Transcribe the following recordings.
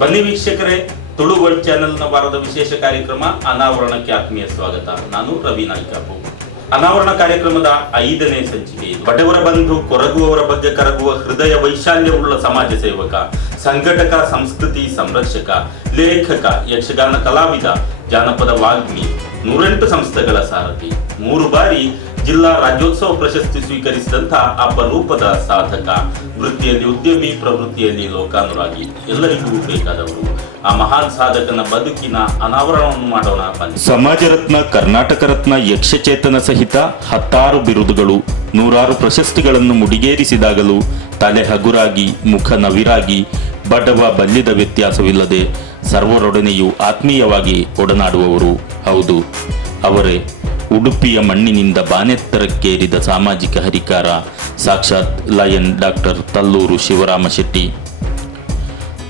ಬನ್ನಿ ವೀಕ್ಷಕರೇ, ತುಳುವರ್ಲ್ಡ್ ಚಾನೆಲ್ನ ವಾರದ ವಿಶೇಷ ಕಾರ್ಯಕ್ರಮ ಅನಾವರಣಕ್ಕೆ ಆತ್ಮೀಯ ಸ್ವಾಗತ. ನಾನು ರವಿ ನಾಯ್ಕಪ್ಪು. ಅನಾವರಣ ಕಾರ್ಯಕ್ರಮದ 5ನೇ ಸಂಚಿಕೆ. ಬಡವರ ಬಂಧು, ಕೊರಗುವವರ ಬಗ್ಗೆ ಕರಗುವ ಹೃದಯ ವೈಶಾಲ್ಯವುಳ್ಳ ಸಮಾಜ ಸೇವಕ, ಸಂಘಟಕ, ಸಂಸ್ಕೃತಿ ಸಂರಕ್ಷಕ, ಲೇಖಕ, ಯಕ್ಷಗಾನ ಕಲಾವಿದ, ಜಾನಪದ ವಾಗ್ಮಿ, 108 ಸಂಸ್ಥೆಗಳ ಸಾರಥಿ, 3 ಬಾರಿ ಜಿಲ್ಲಾ ರಾಜ್ಯೋತ್ಸವ ಪ್ರಶಸ್ತಿ ಸ್ವೀಕರಿಸಿದಂಥ ಅಪರೂಪದ ಸಾಧಕ, ವೃತ್ತಿಯಲ್ಲಿ ಉದ್ಯಮಿ, ಪ್ರವೃತ್ತಿಯಲ್ಲಿ ಲೋಕಾನುರಾಗಿ, ಎಲ್ಲರಿಗೂ ಬೇಕಾದವರು ಆ ಮಹಾನ್ ಸಾಧಕನ ಬದುಕಿನ ಅನಾವರಣವನ್ನು ಮಾಡೋಣ ಬನ್ನಿ. ಸಮಾಜ ರತ್ನ, ಕರ್ನಾಟಕ ರತ್ನ, ಯಕ್ಷಚೇತನ ಸಹಿತ 10 ಬಿರುದುಗಳು, 100 ಪ್ರಶಸ್ತಿಗಳನ್ನು ಮುಡಿಗೇರಿಸಿದಾಗಲೂ ತಲೆ ಹಗುರಾಗಿ, ಮುಖ ನವಿರಾಗಿ, ಬಡವ ಬಲ್ಲಿದ ವ್ಯತ್ಯಾಸವಿಲ್ಲದೆ ಸರ್ವರೊಡನೆಯೂ ಆತ್ಮೀಯವಾಗಿ ಒಡನಾಡುವವರು. ಹೌದು, ಅವರೇ ಉಡುಪಿಯ ಮಣ್ಣಿನಿಂದ ಬಾನೆತ್ತರಕ್ಕೇರಿದ ಸಾಮಾಜಿಕ ಹರಿಕಾರ, ಸಾಕ್ಷಾತ್ ಲಯನ್ ಡಾಕ್ಟರ್ ತಲ್ಲೂರು ಶಿವರಾಮ ಶೆಟ್ಟಿ.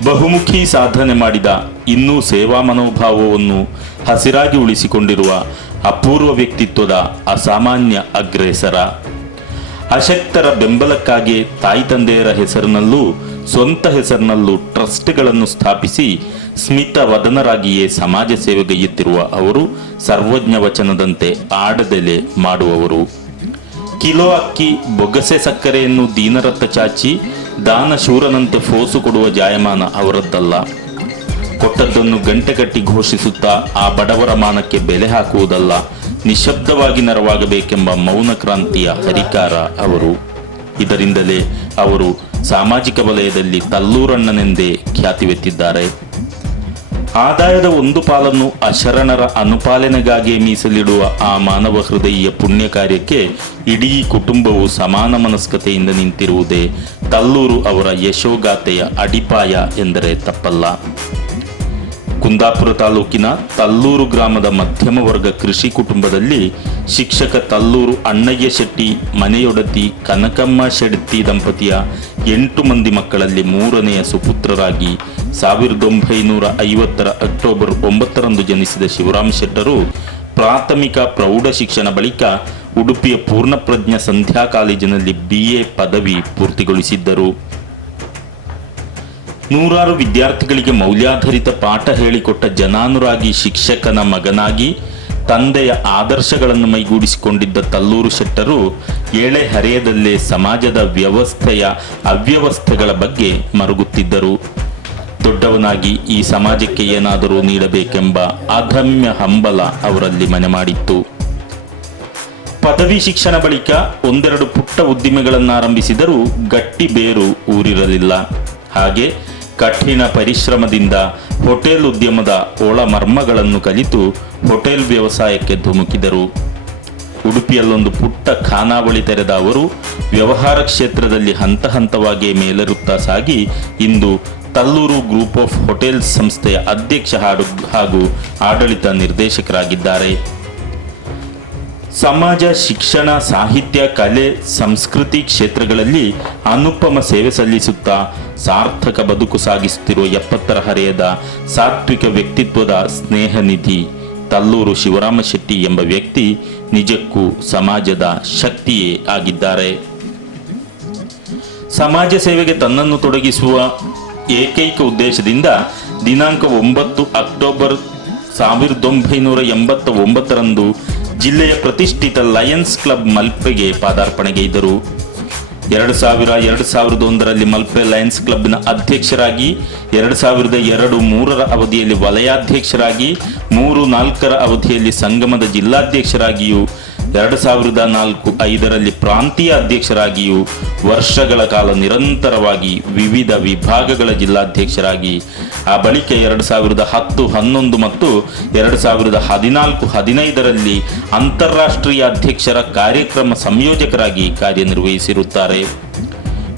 ಬಹುಮುಖಿ ಸಾಧನೆ ಮಾಡಿದ, ಇನ್ನೂ ಸೇವಾ ಮನೋಭಾವವನ್ನು ಹಸಿರಾಗಿ ಉಳಿಸಿಕೊಂಡಿರುವ ಅಪೂರ್ವ ವ್ಯಕ್ತಿತ್ವದ ಅಸಾಮಾನ್ಯ ಅಗ್ರೇಸರ. ಅಶಕ್ತರ ಬೆಂಬಲಕ್ಕಾಗಿ ತಾಯಿ ತಂದೆಯರ ಹೆಸರಿನಲ್ಲೂ ಸ್ವಂತ ಹೆಸರಿನಲ್ಲೂ ಟ್ರಸ್ಟ್ಗಳನ್ನು ಸ್ಥಾಪಿಸಿ ಸ್ಮಿತ ವದನರಾಗಿಯೇ ಸಮಾಜ ಸೇವೆಗೈಯುತ್ತಿರುವ ಅವರು ಸರ್ವಜ್ಞ ವಚನದಂತೆ ಆಡದೆಲೆ ಮಾಡುವವರು. ಕಿಲೋ ಅಕ್ಕಿ, ಬೊಗಸೆ ಸಕ್ಕರೆಯನ್ನು ದೀನರತ್ತ ಚಾಚಿ ದಾನಶೂರನಂತೆ ಫೋಸು ಕೊಡುವ ಜಾಯಮಾನ ಅವರದ್ದಲ್ಲ. ಕೊಟ್ಟದ್ದನ್ನು ಗಂಟೆಗಟ್ಟಿ ಘೋಷಿಸುತ್ತಾ ಆ ಬಡವರ ಮಾನಕ್ಕೆ ಬೆಲೆ ಹಾಕುವುದಲ್ಲ, ನಿಶಬ್ದವಾಗಿ ನೆರವಾಗಬೇಕೆಂಬ ಮೌನ ಕ್ರಾಂತಿಯ ಹರಿಕಾರ ಅವರು. ಇದರಿಂದಲೇ ಅವರು ಸಾಮಾಜಿಕ ವಲಯದಲ್ಲಿ ತಲ್ಲೂರಣ್ಣನೆಂದೇ ಖ್ಯಾತಿವೆತ್ತಿದ್ದಾರೆ. ಆದಾಯದ 1 ಪಾಲನ್ನು ಅಶರಣರ ಅನುಪಾಲನೆಗಾಗಿಯೇ ಮೀಸಲಿಡುವ ಆ ಮಾನವ ಹೃದಯ ಪುಣ್ಯ ಕಾರ್ಯಕ್ಕೆ ಇಡೀ ಕುಟುಂಬವು ಸಮಾನ ಮನಸ್ಕತೆಯಿಂದ ನಿಂತಿರುವುದೇ ತಲ್ಲೂರು ಅವರ ಯಶೋಗಾಥೆಯ ಅಡಿಪಾಯ ಎಂದರೆ ತಪ್ಪಲ್ಲ. ಕುಂದಾಪುರ ತಾಲೂಕಿನ ತಲ್ಲೂರು ಗ್ರಾಮದ ಮಧ್ಯಮ ವರ್ಗ ಕೃಷಿ ಕುಟುಂಬದಲ್ಲಿ ಶಿಕ್ಷಕ ತಲ್ಲೂರು ಅಣ್ಣಯ್ಯ ಶೆಟ್ಟಿ, ಮನೆಯೊಡತಿ ಕನಕಮ್ಮ ಶೆಟ್ಟಿ ದಂಪತಿಯ 8 ಮಂದಿ ಮಕ್ಕಳಲ್ಲಿ 3ನೆಯ ಸುಪುತ್ರರಾಗಿ 1950 ಅಕ್ಟೋಬರ್ 9 ಜನಿಸಿದ ಶಿವರಾಮ ಶೆಟ್ಟರು ಪ್ರಾಥಮಿಕ ಪ್ರೌಢ ಶಿಕ್ಷಣ ಬಳಿಕ ಉಡುಪಿಯ ಪೂರ್ಣಪ್ರಜ್ಞ ಸಂಧ್ಯಾ ಕಾಲೇಜಿನಲ್ಲಿ BA ಪದವಿ ಪೂರ್ತಿಗೊಳಿಸಿದ್ದರು. 100 ವಿದ್ಯಾರ್ಥಿಗಳಿಗೆ ಮೌಲ್ಯಾಧಾರಿತ ಪಾಠ ಹೇಳಿಕೊಟ್ಟ ಜನಾನುರಾಗಿ ಶಿಕ್ಷಕನ ಮಗನಾಗಿ ತಂದೆಯ ಆದರ್ಶಗಳನ್ನು ಮೈಗೂಡಿಸಿಕೊಂಡಿದ್ದ ತಲ್ಲೂರು ಶೆಟ್ಟರು ಏಳೆ ಹರೆಯದಲ್ಲೇ ಸಮಾಜದ ವ್ಯವಸ್ಥೆಯ ಅವ್ಯವಸ್ಥೆಗಳ ಬಗ್ಗೆ ಮರುಗುತ್ತಿದ್ದರು. ದೊಡ್ಡವನಾಗಿ ಈ ಸಮಾಜಕ್ಕೆ ಏನಾದರೂ ನೀಡಬೇಕೆಂಬ ಅದಮ್ಯ ಹಂಬಲ ಅವರಲ್ಲಿ ಮನೆ ಮಾಡಿತ್ತು. ಪದವಿ ಶಿಕ್ಷಣ ಬಳಿಕ 1-2 ಪುಟ್ಟ ಉದ್ದಿಮೆಗಳನ್ನಾರಂಭಿಸಿದರೂ ಗಟ್ಟಿ ಬೇರು ಊರಿರಲಿಲ್ಲ. ಹಾಗೆ ಕಠಿಣ ಪರಿಶ್ರಮದಿಂದ ಹೋಟೆಲ್ ಉದ್ಯಮದ ಒಳ ಮರ್ಮಗಳನ್ನು ಕಲಿತು ಹೋಟೆಲ್ ವ್ಯವಸಾಯಕ್ಕೆ ಧುಮುಕಿದರು. ಉಡುಪಿಯಲ್ಲೊಂದು ಪುಟ್ಟ ಖಾನಾವಳಿ ತೆರೆದ ಅವರು ವ್ಯವಹಾರ ಕ್ಷೇತ್ರದಲ್ಲಿ ಹಂತ ಹಂತವಾಗಿ ಮೇಲೇರುತ್ತಾ ಸಾಗಿ ಇಂದು ತಲ್ಲೂರು ಗ್ರೂಪ್ ಆಫ್ ಹೋಟೆಲ್ಸ್ ಸಂಸ್ಥೆಯ ಅಧ್ಯಕ್ಷ ಹಾಗೂ ಆಡಳಿತ ನಿರ್ದೇಶಕರಾಗಿದ್ದಾರೆ. ಸಮಾಜ, ಶಿಕ್ಷಣ, ಸಾಹಿತ್ಯ, ಕಲೆ, ಸಂಸ್ಕೃತಿ ಕ್ಷೇತ್ರಗಳಲ್ಲಿ ಅನುಪಮ ಸೇವೆ ಸಲ್ಲಿಸುತ್ತಾ ಸಾರ್ಥಕ ಬದುಕು ಸಾಗಿಸುತ್ತಿರುವ 70 ಹರೆಯದ ಸಾತ್ವಿಕ ವ್ಯಕ್ತಿತ್ವದ ಸ್ನೇಹನಿಧಿ ತಲ್ಲೂರು ಶಿವರಾಮ ಶೆಟ್ಟಿ ಎಂಬ ವ್ಯಕ್ತಿ ನಿಜಕ್ಕೂ ಸಮಾಜದ ಶಕ್ತಿಯೇ ಆಗಿದ್ದಾರೆ. ಸಮಾಜ ಸೇವೆಗೆ ತನ್ನನ್ನು ತೊಡಗಿಸುವ ಏಕೈಕ ಉದ್ದೇಶದಿಂದ ದಿನಾಂಕ 9 ಅಕ್ಟೋಬರ್ 1989 ಜಿಲ್ಲೆಯ ಪ್ರತಿಷ್ಠಿತ ಲಯನ್ಸ್ ಕ್ಲಬ್ ಮಲ್ಪೆಗೆ ಪಾದಾರ್ಪಣೆಗೈದರು. 2001 ಮಲ್ಪೆ ಲಯನ್ಸ್ ಕ್ಲಬ್ನ ಅಧ್ಯಕ್ಷರಾಗಿ, 2002-3 ಅವಧಿಯಲ್ಲಿ ವಲಯಾಧ್ಯಕ್ಷರಾಗಿ, 3-4 ಅವಧಿಯಲ್ಲಿ ಸಂಗಮದ ಜಿಲ್ಲಾಧ್ಯಕ್ಷರಾಗಿಯೂ, 2004-5 ಪ್ರಾಂತೀಯ ಅಧ್ಯಕ್ಷರಾಗಿಯೂ ವರ್ಷಗಳ ಕಾಲ ನಿರಂತರವಾಗಿ ವಿವಿಧ ವಿಭಾಗಗಳ ಜಿಲ್ಲಾಧ್ಯಕ್ಷರಾಗಿ, ಆ ಬಳಿಕ 2010-11 ಮತ್ತು 2014-15 ಅಂತಾರಾಷ್ಟ್ರೀಯ ಅಧ್ಯಕ್ಷರ ಕಾರ್ಯಕ್ರಮ ಸಂಯೋಜಕರಾಗಿ ಕಾರ್ಯನಿರ್ವಹಿಸಿರುತ್ತಾರೆ.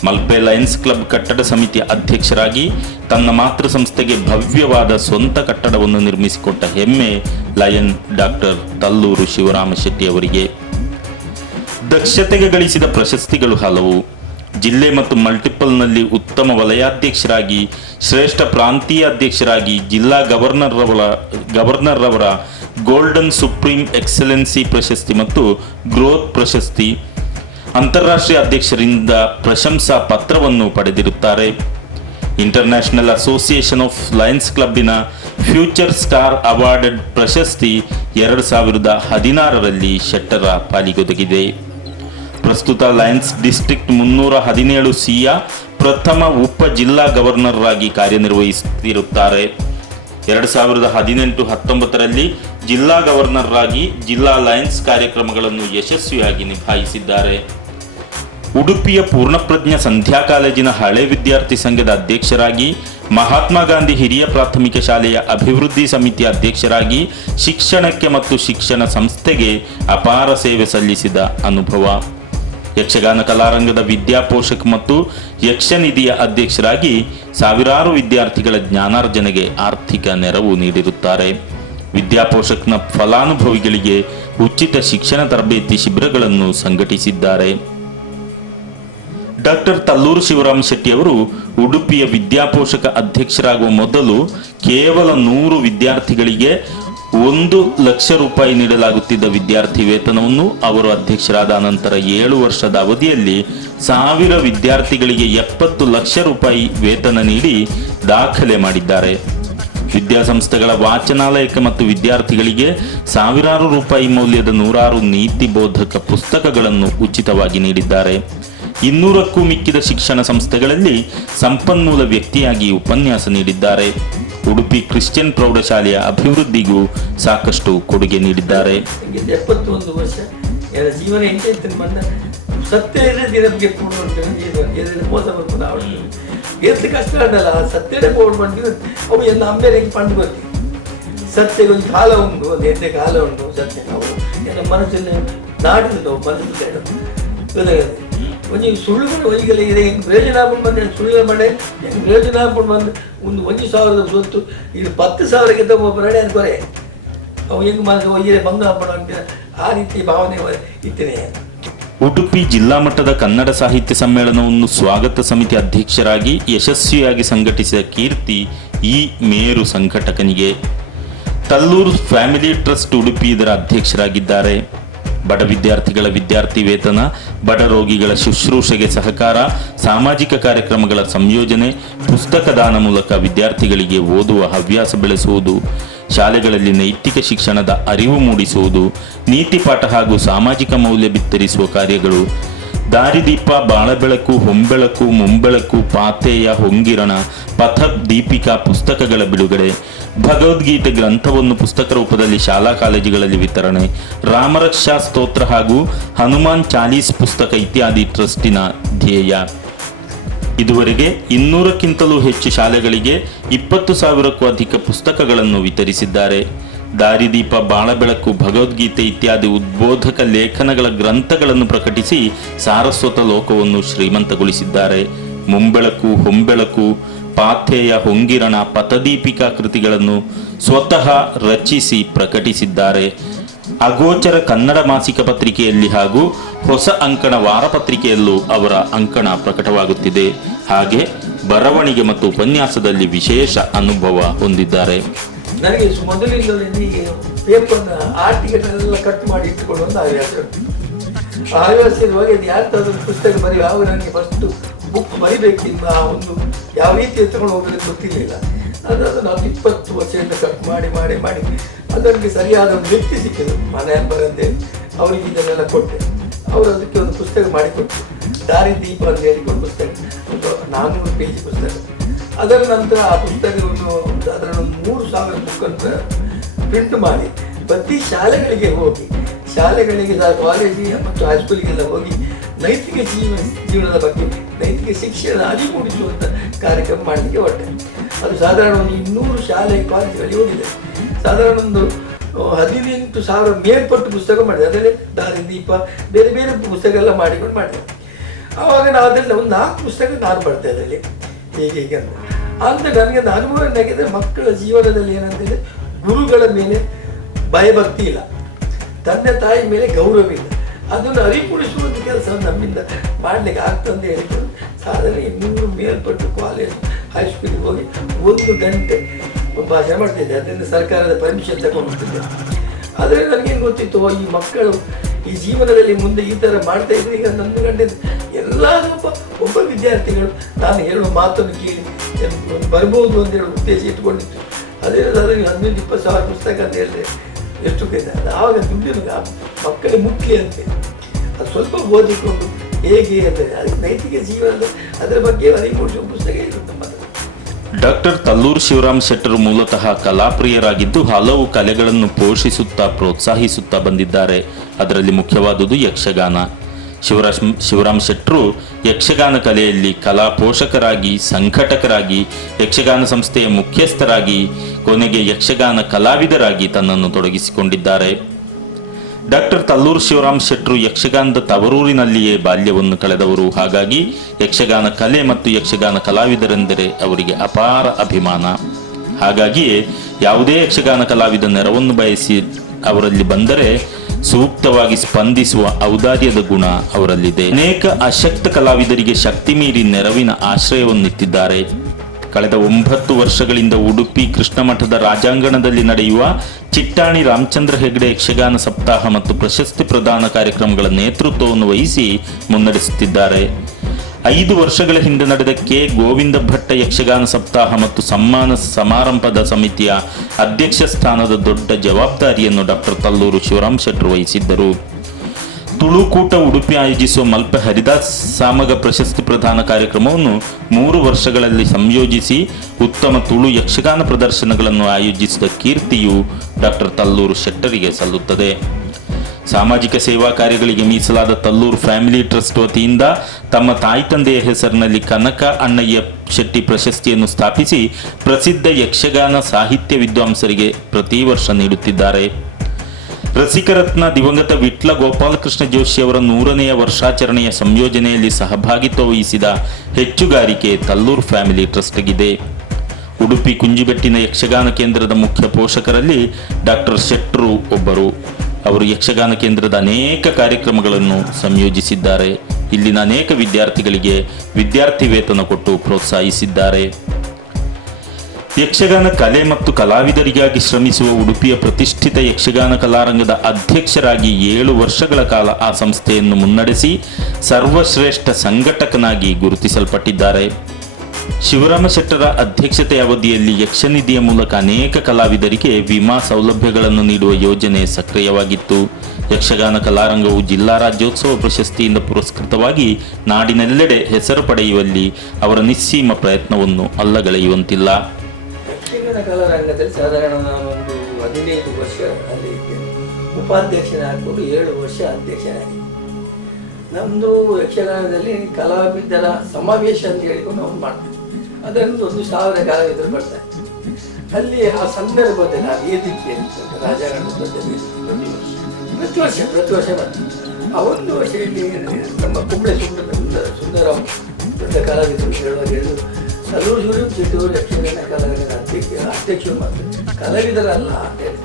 ಮಲ್ಪೆ ಲಯನ್ಸ್ ಕ್ಲಬ್ ಕಟ್ಟಡ ಸಮಿತಿಯ ಅಧ್ಯಕ್ಷರಾಗಿ ತನ್ನ ಮಾತೃ ಸಂಸ್ಥೆಗೆ ಭವ್ಯವಾದ ಸ್ವಂತ ಕಟ್ಟಡವನ್ನು ನಿರ್ಮಿಸಿಕೊಟ್ಟ ಹೆಮ್ಮೆ ಲಯನ್ ಡಾಕ್ಟರ್ ತಲ್ಲೂರು ಶಿವರಾಮ ಶೆಟ್ಟಿ ಅವರಿಗೆ. ದಕ್ಷತೆಗೆ ಗಳಿಸಿದ ಪ್ರಶಸ್ತಿಗಳು ಹಲವು. ಜಿಲ್ಲೆ ಮತ್ತು ಮಲ್ಟಿಪಲ್ನಲ್ಲಿ ಉತ್ತಮ ವಲಯಾಧ್ಯಕ್ಷರಾಗಿ, ಶ್ರೇಷ್ಠ ಪ್ರಾಂತೀಯ ಅಧ್ಯಕ್ಷರಾಗಿ, ಜಿಲ್ಲಾ ಗವರ್ನರ್ ರವರ ಗೋಲ್ಡನ್ ಸುಪ್ರೀಂ ಎಕ್ಸಲೆನ್ಸಿ ಪ್ರಶಸ್ತಿ ಮತ್ತು ಗ್ರೋತ್ ಪ್ರಶಸ್ತಿ, ಅಂತಾರಾಷ್ಟ್ರೀಯ ಅಧ್ಯಕ್ಷರಿಂದ ಪ್ರಶಂಸಾ ಪತ್ರವನ್ನು ಪಡೆದಿರುತ್ತಾರೆ. ಇಂಟರ್ನ್ಯಾಷನಲ್ ಅಸೋಸಿಯೇಷನ್ ಆಫ್ ಲಯನ್ಸ್ ಕ್ಲಬ್ಬಿನ ಫ್ಯೂಚರ್ ಸ್ಟಾರ್ ಅವಾರ್ಡ್ ಪ್ರಶಸ್ತಿ 2016ರಲ್ಲಿ ಶೆಟ್ಟರ ಪಾಲಿಗೊದಗಿದೆ. ಪ್ರಸ್ತುತ ಲಯನ್ಸ್ ಡಿಸ್ಟ್ರಿಕ್ಟ್ 317 ಸಿಯ ಪ್ರಥಮ ಉಪ ಜಿಲ್ಲಾ ಗವರ್ನರ್ ಆಗಿ ಕಾರ್ಯನಿರ್ವಹಿಸುತ್ತಿರುತ್ತಾರೆ. 2018-19ರಲ್ಲಿ ಜಿಲ್ಲಾ ಗವರ್ನರ್ ಆಗಿ ಜಿಲ್ಲಾ ಲಯನ್ಸ್ ಕಾರ್ಯಕ್ರಮಗಳನ್ನು ಯಶಸ್ವಿಯಾಗಿ ನಿಭಾಯಿಸಿದ್ದಾರೆ. ಉಡುಪಿಯ ಪೂರ್ಣಪ್ರಜ್ಞ ಸಂಧ್ಯಾ ಕಾಲೇಜಿನ ಹಳೆ ವಿದ್ಯಾರ್ಥಿ ಸಂಘದ ಅಧ್ಯಕ್ಷರಾಗಿ, ಮಹಾತ್ಮ ಗಾಂಧಿ ಹಿರಿಯ ಪ್ರಾಥಮಿಕ ಶಾಲೆಯ ಅಭಿವೃದ್ಧಿ ಸಮಿತಿಯ ಅಧ್ಯಕ್ಷರಾಗಿ ಶಿಕ್ಷಣಕ್ಕೆ ಮತ್ತು ಶಿಕ್ಷಣ ಸಂಸ್ಥೆಗೆ ಅಪಾರ ಸೇವೆ ಸಲ್ಲಿಸಿದ ಅನುಭವ. ಯಕ್ಷಗಾನ ಕಲಾರಂಗದ ವಿದ್ಯಾಪೋಷಕ ಮತ್ತು ಯಕ್ಷನಿಧಿಯ ಅಧ್ಯಕ್ಷರಾಗಿ ಸಾವಿರಾರು ವಿದ್ಯಾರ್ಥಿಗಳ ಜ್ಞಾನಾರ್ಜನೆಗೆ ಆರ್ಥಿಕ ನೆರವು ನೀಡಿರುತ್ತಾರೆ. ವಿದ್ಯಾಪೋಷಕನ ಫಲಾನುಭವಿಗಳಿಗೆ ಉಚಿತ ಶಿಕ್ಷಣ ತರಬೇತಿ ಶಿಬಿರಗಳನ್ನು ಸಂಘಟಿಸಿದ್ದಾರೆ. ಡಾಕ್ಟರ್ ತಲ್ಲೂರು ಶಿವರಾಮ ಶೆಟ್ಟಿ ಅವರು ಉಡುಪಿಯ ವಿದ್ಯಾಪೋಷಕ ಅಧ್ಯಕ್ಷರಾಗುವ ಮೊದಲು ಕೇವಲ 100 ವಿದ್ಯಾರ್ಥಿಗಳಿಗೆ 1 ಲಕ್ಷ ರೂಪಾಯಿ ನೀಡಲಾಗುತ್ತಿದ್ದ ವಿದ್ಯಾರ್ಥಿ ವೇತನವನ್ನು ಅವರು ಅಧ್ಯಕ್ಷರಾದ ನಂತರ 7 ವರ್ಷದ ಅವಧಿಯಲ್ಲಿ 1000 ವಿದ್ಯಾರ್ಥಿಗಳಿಗೆ 70 ಲಕ್ಷ ರೂಪಾಯಿ ವೇತನ ನೀಡಿ ದಾಖಲೆ ಮಾಡಿದ್ದಾರೆ. ವಿದ್ಯಾಸಂಸ್ಥೆಗಳ ವಾಚನಾಲಯಕ್ಕೆ ಮತ್ತು ವಿದ್ಯಾರ್ಥಿಗಳಿಗೆ ಸಾವಿರಾರು ರೂಪಾಯಿ ಮೌಲ್ಯದ 106 ನೀತಿ ಬೋಧಕ ಪುಸ್ತಕಗಳನ್ನು ಉಚಿತವಾಗಿ ನೀಡಿದ್ದಾರೆ. 200ಕ್ಕೂ ಮಿಕ್ಕಿದ ಶಿಕ್ಷಣ ಸಂಸ್ಥೆಗಳಲ್ಲಿ ಸಂಪನ್ಮೂಲ ವ್ಯಕ್ತಿಯಾಗಿ ಉಪನ್ಯಾಸ ನೀಡಿದ್ದಾರೆ. ಉಡುಪಿ ಕ್ರಿಶ್ಚಿಯನ್ ಪ್ರೌಢಶಾಲೆಯ ಅಭಿವೃದ್ಧಿಗೂ ಸಾಕಷ್ಟು ಕೊಡುಗೆ ನೀಡಿದ್ದಾರೆ. 71 ವರ್ಷ ಜೀವನ ಸತ್ಯ ಮೋಸ ಬರ್ಬೋದು ಕಷ್ಟ ಉಂಟಲ್ಲ, ಸತ್ಯನೇ ಬೋರ್ಡ್ ಮಾಡ್ತೀವಿ ಅವು ಎಲ್ಲ ಅಂಬೇರೆ ಪಂಡು ಬರ್ತೀವಿ. ಸತ್ಯಗೆ ಒಂದು ಕಾಲ ಉಂಟು, ಒಂದು ಎಣ್ಣೆ ಕಾಲ ಉಂಟು. ಸತ್ಯ ನಾವು ಮನಸ್ಸಲ್ಲಿ ನಾಡಿದ್ದು ಮನಸ್ಸು ಒಂಜಿ ಸುಳ್ಳುಗಳು ಒಯ್ಗಲ ಇದೆ. ಹೆಂಗೆ ಪ್ರಯೋಜನ ಹಾಕೊಂಡು ಬಂದು ಸುಳ್ಳು ಮಾಡಿ ಹೆಂಗೆ ಪ್ರಯೋಜನ ಹಾಕೊಂಡು ಬಂದು ಒಂದು 1,000 ಸೊತ್ತು ಇದು 10,000ಕ್ಕೆ ತಗೊಬ್ಬರಡೆ ಅನ್ಕೊರೆ ಅವು ಹೆಂಗೆ ಮಾಡಿದ್ರೆ ಒಯ್ಯಲೆ ಭಂಗ ಹಾಕೊಂಡು ಆಗ್ತದೆ. ಆ ರೀತಿ ಭಾವನೆ ಇತ್ತೇನೆ. ಉಡುಪಿ ಜಿಲ್ಲಾ ಮಟ್ಟದ ಕನ್ನಡ ಸಾಹಿತ್ಯ ಸಮ್ಮೇಳನವನ್ನು ಸ್ವಾಗತ ಸಮಿತಿ ಅಧ್ಯಕ್ಷರಾಗಿ ಯಶಸ್ವಿಯಾಗಿ ಸಂಘಟಿಸಿದ ಕೀರ್ತಿ ಈ ಮೇರು ಸಂಘಟಕನಿಗೆ. ತಲ್ಲೂರು ಫ್ಯಾಮಿಲಿ ಟ್ರಸ್ಟ್ ಉಡುಪಿ ಇದರ ಅಧ್ಯಕ್ಷರಾಗಿದ್ದಾರೆ. ಬಡ ವಿದ್ಯಾರ್ಥಿಗಳ ವಿದ್ಯಾರ್ಥಿ ವೇತನ, ಬಡ ರೋಗಿಗಳ ಶುಶ್ರೂಷೆಗೆ ಸಹಕಾರ, ಸಾಮಾಜಿಕ ಕಾರ್ಯಕ್ರಮಗಳ ಸಂಯೋಜನೆ, ಪುಸ್ತಕ ದಾನ ಮೂಲಕ ವಿದ್ಯಾರ್ಥಿಗಳಿಗೆ ಓದುವ ಹವ್ಯಾಸ ಬೆಳೆಸುವುದು, ಶಾಲೆಗಳಲ್ಲಿ ನೈತಿಕ ಶಿಕ್ಷಣದ ಅರಿವು ಮೂಡಿಸುವುದು, ನೀತಿ ಪಾಠ ಹಾಗೂ ಸಾಮಾಜಿಕ ಮೌಲ್ಯ ಬಿತ್ತರಿಸುವ ಕಾರ್ಯಗಳು, ದಾರಿದೀಪ, ಬಾಳಬೆಳಕು, ಹೊಂಬೆಳಕು, ಮುಂಬೆಳಕು, ಪಾಥೇಯ, ಹೊಂಗಿರಣ, ಪಥ ದೀಪಿಕಾ ಪುಸ್ತಕಗಳ ಬಿಡುಗಡೆ, ಭಗವದ್ಗೀತೆ ಗ್ರಂಥವನ್ನು ಪುಸ್ತಕ ರೂಪದಲ್ಲಿ ಶಾಲಾ ಕಾಲೇಜುಗಳಲ್ಲಿ ವಿತರಣೆ, ರಾಮರಕ್ಷಾ ಸ್ತೋತ್ರ ಹಾಗೂ ಹನುಮಾನ್ ಚಾಲೀಸ್ ಪುಸ್ತಕ ಇತ್ಯಾದಿ ಟ್ರಸ್ಟಿನ ಧ್ಯೇಯ. ಇದುವರೆಗೆ 200ಕ್ಕಿಂತಲೂ ಹೆಚ್ಚು ಶಾಲೆಗಳಿಗೆ 20,000ಕ್ಕೂ ಅಧಿಕ ಪುಸ್ತಕಗಳನ್ನು ವಿತರಿಸಿದ್ದಾರೆ. ದಾರಿದೀಪ, ಬಾಳಬೆಳಕು, ಭಗವದ್ಗೀತೆ ಇತ್ಯಾದಿ ಉದ್ಬೋಧಕ ಲೇಖನಗಳ ಗ್ರಂಥಗಳನ್ನು ಪ್ರಕಟಿಸಿ ಸಾರಸ್ವತ ಲೋಕವನ್ನು ಶ್ರೀಮಂತಗೊಳಿಸಿದ್ದಾರೆ. ಮುಂಬೆಳಕು, ಹೊಂಬೆಳಕು, ಪಾಥೇಯ, ಹೊಂಗಿರಣ, ಪಥದೀಪಿಕಾ ಕೃತಿಗಳನ್ನು ಸ್ವತಃ ರಚಿಸಿ ಪ್ರಕಟಿಸಿದ್ದಾರೆ. ಅಗೋಚರ ಕನ್ನಡ ಮಾಸಿಕ ಪತ್ರಿಕೆಯಲ್ಲಿ ಹಾಗೂ ಹೊಸ ಅಂಕಣ ವಾರಪತ್ರಿಕೆಯಲ್ಲೂ ಅವರ ಅಂಕಣ ಪ್ರಕಟವಾಗುತ್ತಿದೆ. ಹಾಗೆ ಬರವಣಿಗೆ ಮತ್ತು ಉಪನ್ಯಾಸದಲ್ಲಿ ವಿಶೇಷ ಅನುಭವ ಹೊಂದಿದ್ದಾರೆ. ನನಗೆ ಮೊದಲಿಂದ ಪೇಪರ್ ಆರ್ಟಿಕಲ್ ಕಟ್ ಮಾಡಿ ಇಟ್ಟುಕೊಂಡು ಒಂದು ಹವ್ಯಾಸ ಇರುವಾಗ ಯಾರ್ದಾದ್ರೂ ಪುಸ್ತಕ ಬರೀ ಯಾವ ನನಗೆ ಫಸ್ಟ್ ಬುಕ್ ಬರಿಬೇಕಿಂದ ಒಂದು ಯಾವ ರೀತಿ ಎತ್ಕೊಂಡು ಹೋಗಲಿಕ್ಕೆ ಗೊತ್ತಿರಲಿಲ್ಲ. ಅದಾದ ನಾವು 20 ವರ್ಷದಿಂದ ಕಟ್ ಮಾಡಿ ಮಾಡಿ ಮಾಡಿ ಅದಕ್ಕೆ ಸರಿಯಾದ ಒಂದು ವ್ಯಕ್ತಿ ಸಿಕ್ಕಿದ್ರು, ಮನೆ ಬರಂತೆ ಅವರಿಗೆ ಇದನ್ನೆಲ್ಲ ಕೊಟ್ಟೆ. ಅವರು ಅದಕ್ಕೆ ಒಂದು ಪುಸ್ತಕ ಮಾಡಿಕೊಟ್ಟು, ದಾರಿದೀಪ ಅಂತ ಹೇಳಿಕೊಂಡು ಪುಸ್ತಕ, ಒಂದು 400 ಪೇಜ್ ಪುಸ್ತಕ. ಅದರ ನಂತರ ಆ ಪುಸ್ತಕವನ್ನು ಅದನ್ನು 3,000 ಬುಕ್ ಅಂತ ಪ್ರಿಂಟ್ ಮಾಡಿ ಪ್ರತಿ ಶಾಲೆಗಳಿಗೆ ಹೋಗಿ, ಶಾಲೆಗಳಿಗೆ ಕಾಲೇಜಿಗೆ ಮತ್ತು ಹೈಸ್ಕೂಲಿಗೆಲ್ಲ ಹೋಗಿ ನೈತಿಕ ಜೀವನದ ಬಗ್ಗೆ, ನೈತಿಕ ಶಿಕ್ಷಣ ಅರಿವು ಮೂಡಿಸುವಂಥ ಕಾರ್ಯಕ್ರಮ ಮಾಡಲಿಕ್ಕೆ ಹೊರಟೆ. ಅದು ಸಾಧಾರಣ ಒಂದು 200 ಶಾಲೆ ಕಾಲೇಜುಗಳಿಗೆ ಹೋಗಿದೆ. ಸಾಧಾರಣ ಒಂದು 18,000 ಮೇಲ್ಪಟ್ಟು ಪುಸ್ತಕ ಮಾಡಿದೆ. ಅದರಲ್ಲಿ ದಾರಿದೀಪ ಬೇರೆ ಬೇರೆ ಪುಸ್ತಕ ಎಲ್ಲ ಮಾಡಿಕೊಂಡು ಮಾಡಿದೆ. ಆವಾಗ ನಾವು ಅದರಲ್ಲಿ ಒಂದು 4 ಪುಸ್ತಕ ನಾನು ಬರ್ತೇನೆ ಅದರಲ್ಲಿ ಹೀಗೆ ಅಂತ ನನಗೆ ಒಂದು ಅನುಭವ ಏನಾಗಿದೆ, ಮಕ್ಕಳ ಜೀವನದಲ್ಲಿ ಏನಂತೇಳಿ ಗುರುಗಳ ಮೇಲೆ ಭಯಭಕ್ತಿ ಇಲ್ಲ, ತಂದೆ ತಾಯಿ ಮೇಲೆ ಗೌರವ ಇಲ್ಲ. ಅದನ್ನು ಅರಿಪಡಿಸುವಂಥ ಕೆಲಸ ನಮ್ಮಿಂದ ಮಾಡಲಿಕ್ಕೆ ಆಗ್ತಂತ ಹೇಳಿಕೊಂಡು ಸಾಧಾರಣ 200 ಮೇಲ್ಪಟ್ಟು ಕಾಲೇಜ್ ಹೈಸ್ಕೂಲಿಗೆ ಹೋಗಿ 1 ಗಂಟೆ ಭಾಷಣ ಮಾಡ್ತಿದ್ದೆ. ಅದರಿಂದ ಸರ್ಕಾರದ ಪರ್ಮಿಷನ್ ತಗೊಂಡ್ಬಿಟ್ಟಿದ್ದೆ. ಆದರೆ ನನಗೇನು ಗೊತ್ತಿತ್ತು, ಈ ಮಕ್ಕಳು ಈ ಜೀವನದಲ್ಲಿ ಮುಂದೆ ಈ ಥರ ಮಾಡ್ತಾ ಇದ್ರು. ಈಗ 1 ಗಂಟೆ ಎಲ್ಲ ಒಬ್ಬ ವಿದ್ಯಾರ್ಥಿಗಳು ನಾನು ಹೇಳುವ ಮಾತನ್ನು ಕೇಳಿ ಬರ್ಬೋದು ಅಂತ ಹೇಳಿ ಉದ್ದೇಶ ಇಟ್ಕೊಂಡಿತ್ತು. ಅದೇ ಅದರಲ್ಲಿ 15-20 ಸಾವಿರ ಪುಸ್ತಕ ಅಂತ ಹೇಳಿದ್ರೆ ಎಷ್ಟು ಕೈತೆ ಅದು ಆವಾಗ ದುಡ್ಡಿನ ಮಕ್ಕಳಿಗೆ ಮುಖ್ಯ ಅಂತೆ. ಅದು ಸ್ವಲ್ಪ ಓದಿಕೊಂಡು ಹೇಗೆ ಅಂದರೆ ಅದಕ್ಕೆ ನೈತಿಕ ಜೀವನದ ಅದರ ಬಗ್ಗೆ ಅರಿವು ಮೂಡಿಸುವ ಪುಸ್ತಕ ಇದು ನಮ್ಮ. ಡಾಕ್ಟರ್ ತಲ್ಲೂರು ಶಿವರಾಮ ಶೆಟ್ಟರು ಮೂಲತಃ ಕಲಾಪ್ರಿಯರಾಗಿದ್ದು ಹಲವು ಕಲೆಗಳನ್ನು ಪೋಷಿಸುತ್ತಾ ಪ್ರೋತ್ಸಾಹಿಸುತ್ತಾ ಬಂದಿದ್ದಾರೆ. ಅದರಲ್ಲಿ ಮುಖ್ಯವಾದುದು ಯಕ್ಷಗಾನ. ಶಿವರಾಮ ಶೆಟ್ಟರು ಯಕ್ಷಗಾನ ಕಲೆಯಲ್ಲಿ ಕಲಾ ಪೋಷಕರಾಗಿ, ಸಂಘಟಕರಾಗಿ, ಯಕ್ಷಗಾನ ಸಂಸ್ಥೆಯ ಮುಖ್ಯಸ್ಥರಾಗಿ, ಕೊನೆಗೆ ಯಕ್ಷಗಾನ ಕಲಾವಿದರಾಗಿ ತನ್ನನ್ನು ತೊಡಗಿಸಿಕೊಂಡಿದ್ದಾರೆ. ಡಾಕ್ಟರ್ ತಲ್ಲೂರು ಶಿವರಾಮ ಶೆಟ್ಟರು ಯಕ್ಷಗಾನದ ತವರೂರಿನಲ್ಲಿಯೇ ಬಾಲ್ಯವನ್ನು ಕಳೆದವರು. ಹಾಗಾಗಿ ಯಕ್ಷಗಾನ ಕಲೆ ಮತ್ತು ಯಕ್ಷಗಾನ ಕಲಾವಿದರೆಂದರೆ ಅವರಿಗೆ ಅಪಾರ ಅಭಿಮಾನ. ಹಾಗಾಗಿಯೇ ಯಾವುದೇ ಯಕ್ಷಗಾನ ಕಲಾವಿದ ನೆರವನ್ನು ಬಯಸಿ ಅವರಲ್ಲಿ ಬಂದರೆ ಸೂಕ್ತವಾಗಿ ಸ್ಪಂದಿಸುವ ಔದಾರ್ಯದ ಗುಣ ಅವರಲ್ಲಿದೆ. ಅನೇಕ ಅಶಕ್ತ ಕಲಾವಿದರಿಗೆ ಶಕ್ತಿ ಮೀರಿ ನೆರವಿನ ಆಶ್ರಯವನ್ನಿತ್ತಿದ್ದಾರೆ. ಕಳೆದ 9 ವರ್ಷಗಳಿಂದ ಉಡುಪಿ ಕೃಷ್ಣಮಠದ ರಾಜಾಂಗಣದಲ್ಲಿ ನಡೆಯುವ ಚಿಟ್ಟಾಣಿ ರಾಮಚಂದ್ರ ಹೆಗಡೆ ಯಕ್ಷಗಾನ ಸಪ್ತಾಹ ಮತ್ತು ಪ್ರಶಸ್ತಿ ಪ್ರದಾನ ಕಾರ್ಯಕ್ರಮಗಳ ನೇತೃತ್ವವನ್ನು ವಹಿಸಿ ಮುನ್ನಡೆಸುತ್ತಿದ್ದಾರೆ. 5 ವರ್ಷಗಳ ಹಿಂದೆ ನಡೆದ ಕೆ ಗೋವಿಂದ ಭಟ್ಟ ಯಕ್ಷಗಾನ ಸಪ್ತಾಹ ಮತ್ತು ಸಮ್ಮಾನ ಸಮಾರಂಭದ ಸಮಿತಿಯ ಅಧ್ಯಕ್ಷ ಸ್ಥಾನದ ದೊಡ್ಡ ಜವಾಬ್ದಾರಿಯನ್ನು ಡಾಕ್ಟರ್ ತಲ್ಲೂರು ಶಿವರಾಮ ಶೆಟ್ಟರು ವಹಿಸಿದ್ದರು. ತುಳುಕೂಟ ಉಡುಪಿ ಆಯೋಜಿಸುವ ಮಲ್ಪೆ ಹರಿದಾಸ್ ಸಾಮಗ ಪ್ರಶಸ್ತಿ ಪ್ರದಾನ ಕಾರ್ಯಕ್ರಮವನ್ನು 3 ವರ್ಷಗಳಲ್ಲಿ ಸಂಯೋಜಿಸಿ ಉತ್ತಮ ತುಳು ಯಕ್ಷಗಾನ ಪ್ರದರ್ಶನಗಳನ್ನು ಆಯೋಜಿಸಿದ ಕೀರ್ತಿಯು ಡಾಕ್ಟರ್ ತಲ್ಲೂರು ಶೆಟ್ಟರಿಗೆ ಸಲ್ಲುತ್ತದೆ. ಸಾಮಾಜಿಕ ಸೇವಾ ಕಾರ್ಯಗಳಿಗೆ ಮೀಸಲಾದ ತಲ್ಲೂರು ಫ್ಯಾಮಿಲಿ ಟ್ರಸ್ಟ್ ವತಿಯಿಂದ ತಮ್ಮ ತಾಯಿ ತಂದೆಯ ಹೆಸರಿನಲ್ಲಿ ಕನಕ ಅಣ್ಣಯ್ಯ ಶೆಟ್ಟಿ ಪ್ರಶಸ್ತಿಯನ್ನು ಸ್ಥಾಪಿಸಿ ಪ್ರಸಿದ್ಧ ಯಕ್ಷಗಾನ ಸಾಹಿತ್ಯ ವಿದ್ವಾಂಸರಿಗೆ ಪ್ರತಿ ವರ್ಷ ನೀಡುತ್ತಿದ್ದಾರೆ. ರಸಿಕರತ್ನ ದಿವಂಗತ ವಿಟ್ಲ ಗೋಪಾಲಕೃಷ್ಣ ಜೋಶಿ ಅವರ 100ನೇ ವರ್ಷಾಚರಣೆಯ ಸಂಯೋಜನೆಯಲ್ಲಿ ಸಹಭಾಗಿತ್ವ ವಹಿಸಿದ ಹೆಚ್ಚುಗಾರಿಕೆ ತಲ್ಲೂರು ಫ್ಯಾಮಿಲಿ ಟ್ರಸ್ಟ್ಗಿದೆ. ಉಡುಪಿ ಕುಂಜಿಬೆಟ್ಟಿನ ಯಕ್ಷಗಾನ ಕೇಂದ್ರದ ಮುಖ್ಯ ಪೋಷಕರಲ್ಲಿ ಡಾಕ್ಟರ್ ಶೆಟ್ಟರು ಒಬ್ಬರು. ಅವರು ಯಕ್ಷಗಾನ ಕೇಂದ್ರದ ಅನೇಕ ಕಾರ್ಯಕ್ರಮಗಳನ್ನು ಸಂಯೋಜಿಸಿದ್ದಾರೆ. ಇಲ್ಲಿನ ಅನೇಕ ವಿದ್ಯಾರ್ಥಿಗಳಿಗೆ ವಿದ್ಯಾರ್ಥಿ ವೇತನ ಕೊಟ್ಟು ಪ್ರೋತ್ಸಾಹಿಸಿದ್ದಾರೆ. ಯಕ್ಷಗಾನ ಕಲೆ ಮತ್ತು ಕಲಾವಿದರಿಗಾಗಿ ಶ್ರಮಿಸುವ ಉಡುಪಿಯ ಪ್ರತಿಷ್ಠಿತ ಯಕ್ಷಗಾನ ಕಲಾರಂಗದ ಅಧ್ಯಕ್ಷರಾಗಿ 7 ವರ್ಷಗಳ ಕಾಲ ಆ ಸಂಸ್ಥೆಯನ್ನು ಮುನ್ನಡೆಸಿ ಸರ್ವಶ್ರೇಷ್ಠ ಸಂಘಟಕನಾಗಿ ಗುರುತಿಸಲ್ಪಟ್ಟಿದ್ದಾರೆ. ಶಿವರಾಮ ಶೆಟ್ಟರ ಅಧ್ಯಕ್ಷತೆಯ ಅವಧಿಯಲ್ಲಿ ಯಕ್ಷನಿಧಿಯ ಮೂಲಕ ಅನೇಕ ಕಲಾವಿದರಿಗೆ ವಿಮಾ ಸೌಲಭ್ಯಗಳನ್ನು ನೀಡುವ ಯೋಜನೆ ಸಕ್ರಿಯವಾಗಿತ್ತು. ಯಕ್ಷಗಾನ ಕಲಾರಂಗವು ಜಿಲ್ಲಾ ರಾಜ್ಯೋತ್ಸವ ಪ್ರಶಸ್ತಿಯಿಂದ ಪುರಸ್ಕೃತವಾಗಿ ನಾಡಿನೆಲ್ಲೆಡೆ ಹೆಸರು ಪಡೆಯುವಲ್ಲಿ ಅವರ ನಿಸ್ಸೀಮ ಪ್ರಯತ್ನವನ್ನು ಅಲ್ಲಗಳೆಯುವಂತಿಲ್ಲ. ಯಕ್ಷಗಾನ ಕಲಾರಂಗದಲ್ಲಿ ಸಾಧಾರಣ ನಾನೊಂದು 15 ವರ್ಷ ಅಲ್ಲಿ ಉಪಾಧ್ಯಕ್ಷನಾಗಿಕೊಂಡು 7 ವರ್ಷ ಅಧ್ಯಕ್ಷನಾಗಿ ನಮ್ಮದು ಯಕ್ಷಗಾನದಲ್ಲಿ ಕಲಾವಿದರ ಸಮಾವೇಶ ಅಂತ ಹೇಳಿಕೊಂಡು ನಾವು ಮಾಡ್ತೀವಿ. ಅದರಲ್ಲಿ 1,000 ಕಲಾವಿದರು ಬರ್ತಾರೆ. ಅಲ್ಲಿ ಆ ಸಂದರ್ಭದಲ್ಲಿ ಆ ವೇದಿಕೆಯಲ್ಲಿ ರಾಜಾಂಗಣದ ದೊಡ್ಡ ವೇದಿಕೆ ಪ್ರತಿ ವರ್ಷ ಮಾಡ್ತೀವಿ. ಆ 1 ವರ್ಷದಲ್ಲಿ ನಮ್ಮ ಕುಂಬಳೆ ಸುಂದರ ದೊಡ್ಡ ಕಲಾವಿದರು ಹೇಳುವ ತಲ್ಲೂರು ಶಿವರಾಮ ಶೆಟ್ಟಿ ಅವರು ಯಕ್ಷಗಾನ ಕಲಾವಿದರ ಅಧ್ಯಕ್ಷರು ಮಾತ್ರ ಕಲಾವಿದರಲ್ಲ ಅಂತ ಹೇಳಿ.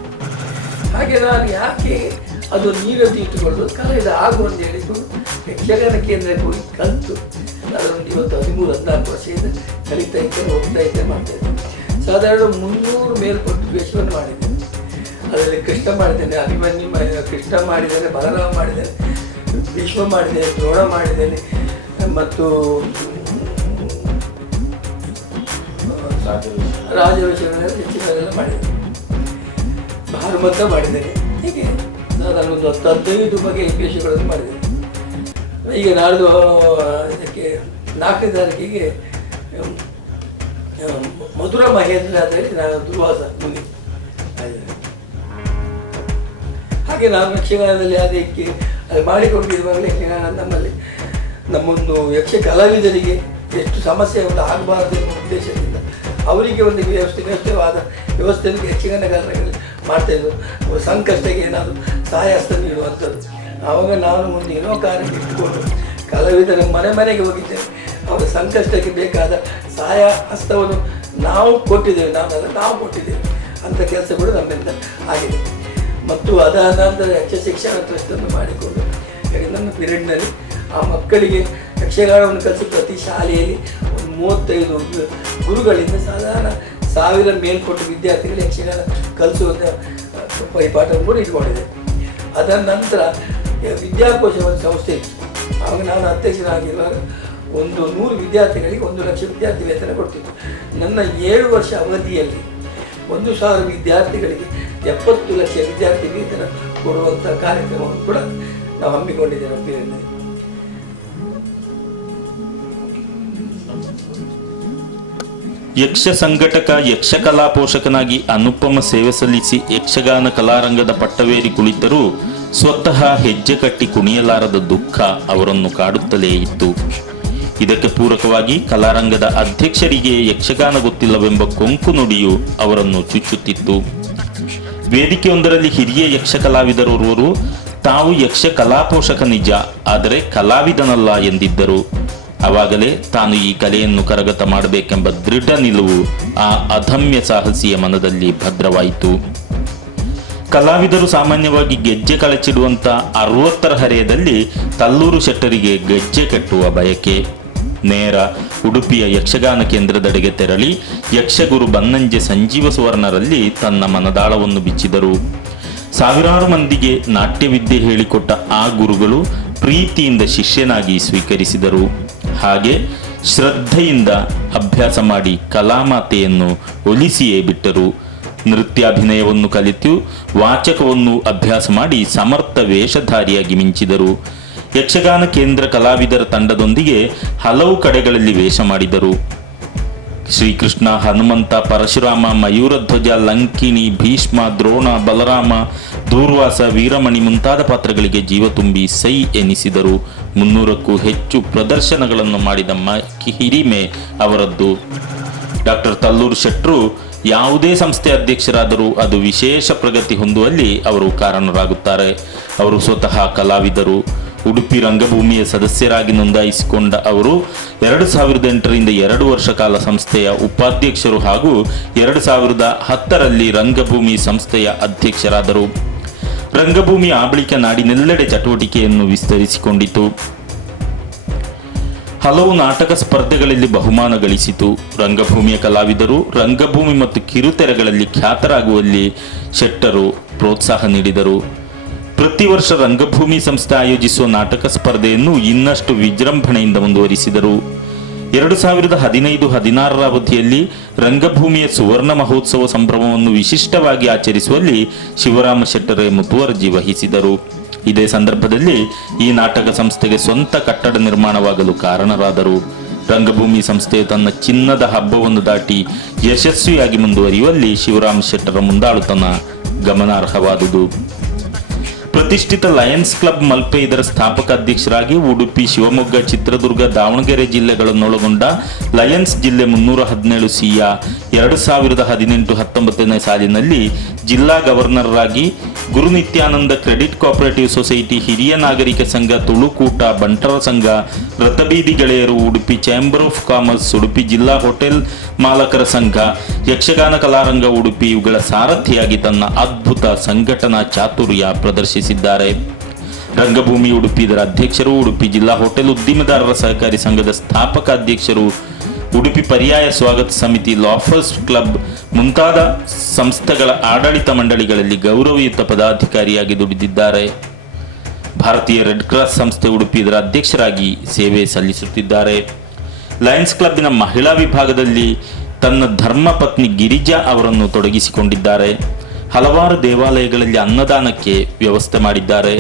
ಹಾಗೆ ನಾನು ಯಾಕೆ ಅದು ನೀರನ್ನು ಇಟ್ಟುಕೊಂಡು ಕಲಾವಿದ ಆಗುವಂತ ಹೇಳಿಕೊಂಡು ಯಕ್ಷಗಾನ ಕೇಂದ್ರಕ್ಕೆ ಹೋಗಿ ಕಲಿತು ಅದರೊಂದು ಇವತ್ತು 13-14 ವರ್ಷದಿಂದ ಕಲಿತಾ ಇದ್ದೇನೆ, ಹೋಗ್ತಾ ಇದ್ದೇನೆ, ಮಾಡ್ತಾ ಇದ್ದೇನೆ. ಸಾಧಾರಣ 300 ಮೇಲ್ಪಟ್ಟು ವೇಷವನ್ನು ಮಾಡಿದ್ದೇನೆ. ಅದರಲ್ಲಿ ಕೃಷ್ಣ ಮಾಡಿದ್ದೇನೆ, ಅಭಿಮನ್ಯು ಕೃಷ್ಣ ಮಾಡಿದ್ದೇನೆ, ಬಲರಾಮ ಮಾಡಿದ್ದೇನೆ, ಭೀಷ್ಮ ಮಾಡಿದ್ದೇನೆ, ದ್ರೋಣ ಮಾಡಿದ್ದೇನೆ, ಮತ್ತು ರಾಜವೇಷಗಳೆಲ್ಲ ಹೆಚ್ಚಿನದೆಲ್ಲ ಮಾಡಿದ್ದೇನೆ, ಭಾನುಮತ ಮಾಡಿದ್ದೇನೆ. ಹೀಗೆ ನಾನೊಂದು 10-15 ಬಗೆಯ ವೇಷಗಳನ್ನು ಮಾಡಿದ್ದೇನೆ. ಈಗ ನಾಡ್ದು ಇದಕ್ಕೆ 4ನೇ ತಾರೀಕಿಗೆ ಮಧುರ ಮಹೇಂದ್ರ ಅಂತ ಹೇಳಿ ನಾನು ದುರ್ವಾಸ ಮುನಿ. ಹಾಗೆ ನಾನು ಯಕ್ಷಗಾನದಲ್ಲಿ ಅದಕ್ಕೆ ಅದು ಮಾಡಿಕೊಂಡಿರುವಾಗಲೇ ಯಕ್ಷಗಾನ ನಮ್ಮೊಂದು ಯಕ್ಷ ಕಲಾವಿದರಿಗೆ ಎಷ್ಟು ಸಮಸ್ಯೆ ಆಗಬಾರದು ಎನ್ನುವ ಉದ್ದೇಶದಿಂದ ಅವರಿಗೆ ಒಂದು ವ್ಯವಸ್ಥೆವಾದ ವ್ಯವಸ್ಥೆಯಲ್ಲಿ ಯಕ್ಷಗಾನ ಕಲಾವಿದರಲ್ಲಿ ಮಾಡ್ತಾಯಿದ್ರು. ಸಂಕಷ್ಟಕ್ಕೆ ಏನಾದರೂ ಸಹಾಯ ಹಸ್ತ ನೀಡುವಂಥದ್ದು. ಆವಾಗ ನಾನು ಒಂದು ಏನೋ ಕಾರ್ಯಕ್ಕೆ ಇಟ್ಟುಕೊಂಡು ಕಲಾವಿದರ ಮನೆಗೆ ಹೋಗಿದ್ದೇನೆ. ಅವರ ಸಂಕಷ್ಟಕ್ಕೆ ಬೇಕಾದ ಸಹಾಯ ಹಸ್ತವನ್ನು ನಾವು ಕೊಟ್ಟಿದ್ದೇವೆ, ನಾವು ಕೊಟ್ಟಿದ್ದೇವೆ ಅಂಥ ಕೆಲಸಗಳು ನಮ್ಮಿಂದ ಆಗಿದೆ. ಮತ್ತು ಅದಾದ ನಂತರ ಯಕ್ಷ ಶಿಕ್ಷಣ ಟ್ರಸ್ಟನ್ನು ಮಾಡಿಕೊಂಡು ನನ್ನ ಪೀರಿಯಡ್ನಲ್ಲಿ ಆ ಮಕ್ಕಳಿಗೆ ಯಕ್ಷಗಾನವನ್ನು ಕಲಿಸಿ ಪ್ರತಿ ಶಾಲೆಯಲ್ಲಿ ಒಂದು 35 ಗುರುಗಳಿಂದ ಸಾಧಾರಣ 1000 ಮೇಲ್ಪಟ್ಟು ವಿದ್ಯಾರ್ಥಿಗಳು ಯಕ್ಷಗಾನ ಕಲಿಸುವಂಥ ಪರಿಪಾಠವನ್ನು ಕೂಡ ಇಟ್ಕೊಂಡಿದೆ. ಅದರ ನಂತರ ವಿದ್ಯಾಕೋಶ ಒಂದು ಸಂಸ್ಥೆ ಇತ್ತು. ಆವಾಗ ನಾನು ಅಧ್ಯಕ್ಷನಾಗಿರುವಾಗ 100 ವಿದ್ಯಾರ್ಥಿಗಳಿಗೆ 1 ಲಕ್ಷ ವಿದ್ಯಾರ್ಥಿ ವೇತನ ಕೊಡ್ತಿತ್ತು. ನನ್ನ 7 ವರ್ಷ ಅವಧಿಯಲ್ಲಿ 1,000 ವಿದ್ಯಾರ್ಥಿಗಳಿಗೆ 70 ಲಕ್ಷ ವಿದ್ಯಾರ್ಥಿ ವೇತನ ಕೊಡುವಂಥ ಕಾರ್ಯಕ್ರಮವನ್ನು ಕೂಡ ನಾವು ಹಮ್ಮಿಕೊಂಡಿದ್ದೇವೆ ಉಡುಪಿಯಲ್ಲಿ. ಯಕ್ಷ ಸಂಘಟಕ, ಯಕ್ಷಕಲಾ ಪೋಷಕನಾಗಿ ಅನುಪಮ ಸೇವೆ ಸಲ್ಲಿಸಿ ಯಕ್ಷಗಾನ ಕಲಾರಂಗದ ಪಟ್ಟವೇರಿ ಕುಳಿತರೂ ಸ್ವತಃ ಹೆಜ್ಜೆ ಕಟ್ಟಿ ಕುಣಿಯಲಾರದ ದುಃಖ ಅವರನ್ನು ಕಾಡುತ್ತಲೇ ಇತ್ತು. ಇದಕ್ಕೆ ಪೂರಕವಾಗಿ ಕಲಾರಂಗದ ಅಧ್ಯಕ್ಷರಿಗೆ ಯಕ್ಷಗಾನ ಗೊತ್ತಿಲ್ಲವೆಂಬ ಕೊಂಕು ನುಡಿಯು ಅವರನ್ನು ಚುಚ್ಚುತ್ತಿತ್ತು. ವೇದಿಕೆಯೊಂದರಲ್ಲಿ ಹಿರಿಯ ಯಕ್ಷ ಕಲಾವಿದರೋರ್ವರು ತಾವು ಯಕ್ಷ ಕಲಾಪೋಷಕ ನಿಜ, ಆದರೆ ಕಲಾವಿದನಲ್ಲ ಎಂದಿದ್ದರು. ಆವಾಗಲೇ ತಾನು ಈ ಕಲೆಯನ್ನು ಕರಗತ ಮಾಡಬೇಕೆಂಬ ದೃಢ ನಿಲುವು ಆ ಅದಮ್ಯ ಸಾಹಸಿಯ ಮನದಲ್ಲಿ ಭದ್ರವಾಯಿತು. ಕಲಾವಿದರು ಸಾಮಾನ್ಯವಾಗಿ ಗೆಜ್ಜೆ ಕಳಚಿಡುವಂತ 60ರ ಹರೆಯದಲ್ಲಿ ತಲ್ಲೂರು ಶೆಟ್ಟರಿಗೆ ಗೆಜ್ಜೆ ಕಟ್ಟುವ ಬಯಕೆ. ನೇರ ಉಡುಪಿಯ ಯಕ್ಷಗಾನ ಕೇಂದ್ರದೆಡೆಗೆ ತೆರಳಿ ಯಕ್ಷಗುರು ಬನ್ನಂಜೆ ಸಂಜೀವ ಸುವರ್ಣರಲ್ಲಿ ತನ್ನ ಮನದಾಳವನ್ನು ಬಿಚ್ಚಿದರು. ಸಾವಿರಾರು ಮಂದಿಗೆ ನಾಟ್ಯವಿದ್ಯೆ ಹೇಳಿಕೊಟ್ಟ ಆ ಗುರುಗಳು ಪ್ರೀತಿಯಿಂದ ಶಿಷ್ಯನಾಗಿ ಸ್ವೀಕರಿಸಿದರು. ಹಾಗೆ ಶ್ರದ್ಧೆಯಿಂದ ಅಭ್ಯಾಸ ಮಾಡಿ ಕಲಾಮಾತೆಯನ್ನು ಒಲಿಸಿಯೇ ಬಿಟ್ಟರು. ನೃತ್ಯಾಭಿನಯವನ್ನು ಕಲಿತು ವಾಚಕವನ್ನು ಅಭ್ಯಾಸ ಮಾಡಿ ಸಮರ್ಥ ವೇಷಧಾರಿಯಾಗಿ ಮಿಂಚಿದರು. ಯಕ್ಷಗಾನ ಕೇಂದ್ರ ಕಲಾವಿದರ ತಂಡದೊಂದಿಗೆ ಹಲವು ಕಡೆಗಳಲ್ಲಿ ವೇಷ ಮಾಡಿದರು. ಶ್ರೀಕೃಷ್ಣ, ಹನುಮಂತ, ಪರಶುರಾಮ, ಮಯೂರಧ್ವಜ, ಲಂಕಿಣಿ, ಭೀಷ್ಮ, ದ್ರೋಣ, ಬಲರಾಮ, ದೂರ್ವಾಸ, ವೀರಮಣಿ ಮುಂತಾದ ಪಾತ್ರಗಳಿಗೆ ಜೀವ ತುಂಬಿ ಸೈ ಎನಿಸಿದರು. 300ಕ್ಕೂ ಹೆಚ್ಚು ಪ್ರದರ್ಶನಗಳನ್ನು ಮಾಡಿದ ಹಿರಿಮೆ ಅವರದ್ದು. ಡಾಕ್ಟರ್ ತಲ್ಲೂರು ಶೆಟ್ರು ಯಾವುದೇ ಸಂಸ್ಥೆ ಅಧ್ಯಕ್ಷರಾದರೂ ಅದು ವಿಶೇಷ ಪ್ರಗತಿ ಹೊಂದುವಲ್ಲಿ ಅವರು ಕಾರಣರಾಗುತ್ತಾರೆ. ಅವರು ಸ್ವತಃ ಕಲಾವಿದರು. ಉಡುಪಿ ರಂಗಭೂಮಿಯ ಸದಸ್ಯರಾಗಿ ನೋಂದಾಯಿಸಿಕೊಂಡ ಅವರು 2008ರಿಂದ 2 ವರ್ಷ ಕಾಲ ಸಂಸ್ಥೆಯ ಉಪಾಧ್ಯಕ್ಷರು ಹಾಗೂ 2010ರಲ್ಲಿ ರಂಗಭೂಮಿ ಸಂಸ್ಥೆಯ ಅಧ್ಯಕ್ಷರಾದರು. ರಂಗಭೂಮಿ ಆ ಬಳಿಕ ನಾಡಿನೆಲ್ಲೆಡೆ ಚಟುವಟಿಕೆಯನ್ನು ವಿಸ್ತರಿಸಿಕೊಂಡಿತು. ಹಲವು ನಾಟಕ ಸ್ಪರ್ಧೆಗಳಲ್ಲಿ ಬಹುಮಾನ ಗಳಿಸಿತು. ರಂಗಭೂಮಿಯ ಕಲಾವಿದರು ರಂಗಭೂಮಿ ಮತ್ತು ಕಿರುತೆರೆಗಳಲ್ಲಿ ಖ್ಯಾತರಾಗುವಲ್ಲಿ ಶೆಟ್ಟರು ಪ್ರೋತ್ಸಾಹ ನೀಡಿದರು. ಪ್ರತಿ ವರ್ಷ ರಂಗಭೂಮಿ ಸಂಸ್ಥೆ ಆಯೋಜಿಸುವ ನಾಟಕ ಸ್ಪರ್ಧೆಯನ್ನು ಇನ್ನಷ್ಟು ವಿಜೃಂಭಣೆಯಿಂದ ಮುಂದುವರಿಸಿದರು. 2015-16ರ ಅವಧಿಯಲ್ಲಿ ರಂಗಭೂಮಿಯ ಸುವರ್ಣ ಮಹೋತ್ಸವ ಸಂಭ್ರಮವನ್ನು ವಿಶಿಷ್ಟವಾಗಿ ಆಚರಿಸುವಲ್ಲಿ ಶಿವರಾಮ ಶೆಟ್ಟರೇ ಮುತುವರ್ಜಿ ವಹಿಸಿದರು. ಇದೇ ಸಂದರ್ಭದಲ್ಲಿ ಈ ನಾಟಕ ಸಂಸ್ಥೆಗೆ ಸ್ವಂತ ಕಟ್ಟಡ ನಿರ್ಮಾಣವಾಗಲು ಕಾರಣರಾದರು. ರಂಗಭೂಮಿ ಸಂಸ್ಥೆಯು ತನ್ನ ಚಿನ್ನದ ಹಬ್ಬವನ್ನು ದಾಟಿ ಯಶಸ್ವಿಯಾಗಿ ಮುಂದುವರಿಯುವಲ್ಲಿ ಶಿವರಾಮ ಶೆಟ್ಟರ ಮುಂದಾಳುತನ ಗಮನಾರ್ಹವಾದುದು. ಪ್ರತಿಷ್ಠಿತ ಲಯನ್ಸ್ ಕ್ಲಬ್ ಮಲ್ಪೆ ಇದರ ಸ್ಥಾಪಕ ಅಧ್ಯಕ್ಷರಾಗಿ ಉಡುಪಿ, ಶಿವಮೊಗ್ಗ, ಚಿತ್ರದುರ್ಗ, ದಾವಣಗೆರೆ ಜಿಲ್ಲೆಗಳನ್ನೊಳಗೊಂಡ ಲಯನ್ಸ್ ಜಿಲ್ಲೆ 317 ಸಿಯ 2018-19ನೇ ಸಾಲಿನಲ್ಲಿ ಜಿಲ್ಲಾ ಗವರ್ನರ್ ಆಗಿ ಗುರುನಿತ್ಯಾನಂದ ಕ್ರೆಡಿಟ್ ಕೋಆಪರೇಟಿವ್ ಸೊಸೈಟಿ, ಹಿರಿಯ ನಾಗರಿಕ ಸಂಘ, ತುಳುಕೂಟ, ಬಂಟರ ಸಂಘ, ರಥಬೀದಿ ಗೆಳೆಯರು, Udupi chamber of commerce, Udupi ಜಿಲ್ಲಾ ಹೋಟೆಲ್ ಮಾಲಕರ ಸಂಘ, ಯಕ್ಷಗಾನ ಕಲಾರಂಗ ಉಡುಪಿ ಇವುಗಳ ಸಾರಥಿಯಾಗಿ ತನ್ನ ಅದ್ಭುತ ಸಂಘಟನಾ ಚಾತುರ್ಯ ಪ್ರದರ್ಶಿಸಿದ್ದಾರೆ. ರಂಗಭೂಮಿ ಉಡುಪಿ ಇದರ ಅಧ್ಯಕ್ಷರು, ಉಡುಪಿ ಜಿಲ್ಲಾ ಹೋಟೆಲ್ ಉದ್ದಿಮೆದಾರರ ಸಹಕಾರಿ ಸಂಘದ ಸ್ಥಾಪಕ ಅಧ್ಯಕ್ಷರು, ಉಡುಪಿ ಪರ್ಯಾಯ ಸ್ವಾಗತ ಸಮಿತಿ, ಲಾಫರ್ಸ್ ಕ್ಲಬ್ ಮುಂತಾದ ಸಂಸ್ಥೆಗಳ ಆಡಳಿತ ಮಂಡಳಿಗಳಲ್ಲಿ ಗೌರವಯುತ ಪದಾಧಿಕಾರಿಯಾಗಿ ದುಡಿದಿದ್ದಾರೆ. ಭಾರತೀಯ ರೆಡ್ ಕ್ರಾಸ್ ಸಂಸ್ಥೆ ಉಡುಪಿ ಇದರ ಅಧ್ಯಕ್ಷರಾಗಿ ಸೇವೆ ಸಲ್ಲಿಸುತ್ತಿದ್ದಾರೆ. ಲಯನ್ಸ್ ಕ್ಲಬ್ಬಿನ ಮಹಿಳಾ ವಿಭಾಗದಲ್ಲಿ ತನ್ನ ಧರ್ಮಪತ್ನಿ ಗಿರಿಜಾ ಅವರನ್ನು ತೊಡಗಿಸಿಕೊಂಡಿದ್ದಾರೆ. ಹಲವಾರು ದೇವಾಲಯಗಳಲ್ಲಿ ಅನ್ನದಾನಕ್ಕೆ ವ್ಯವಸ್ಥೆ ಮಾಡಿದ್ದಾರೆ.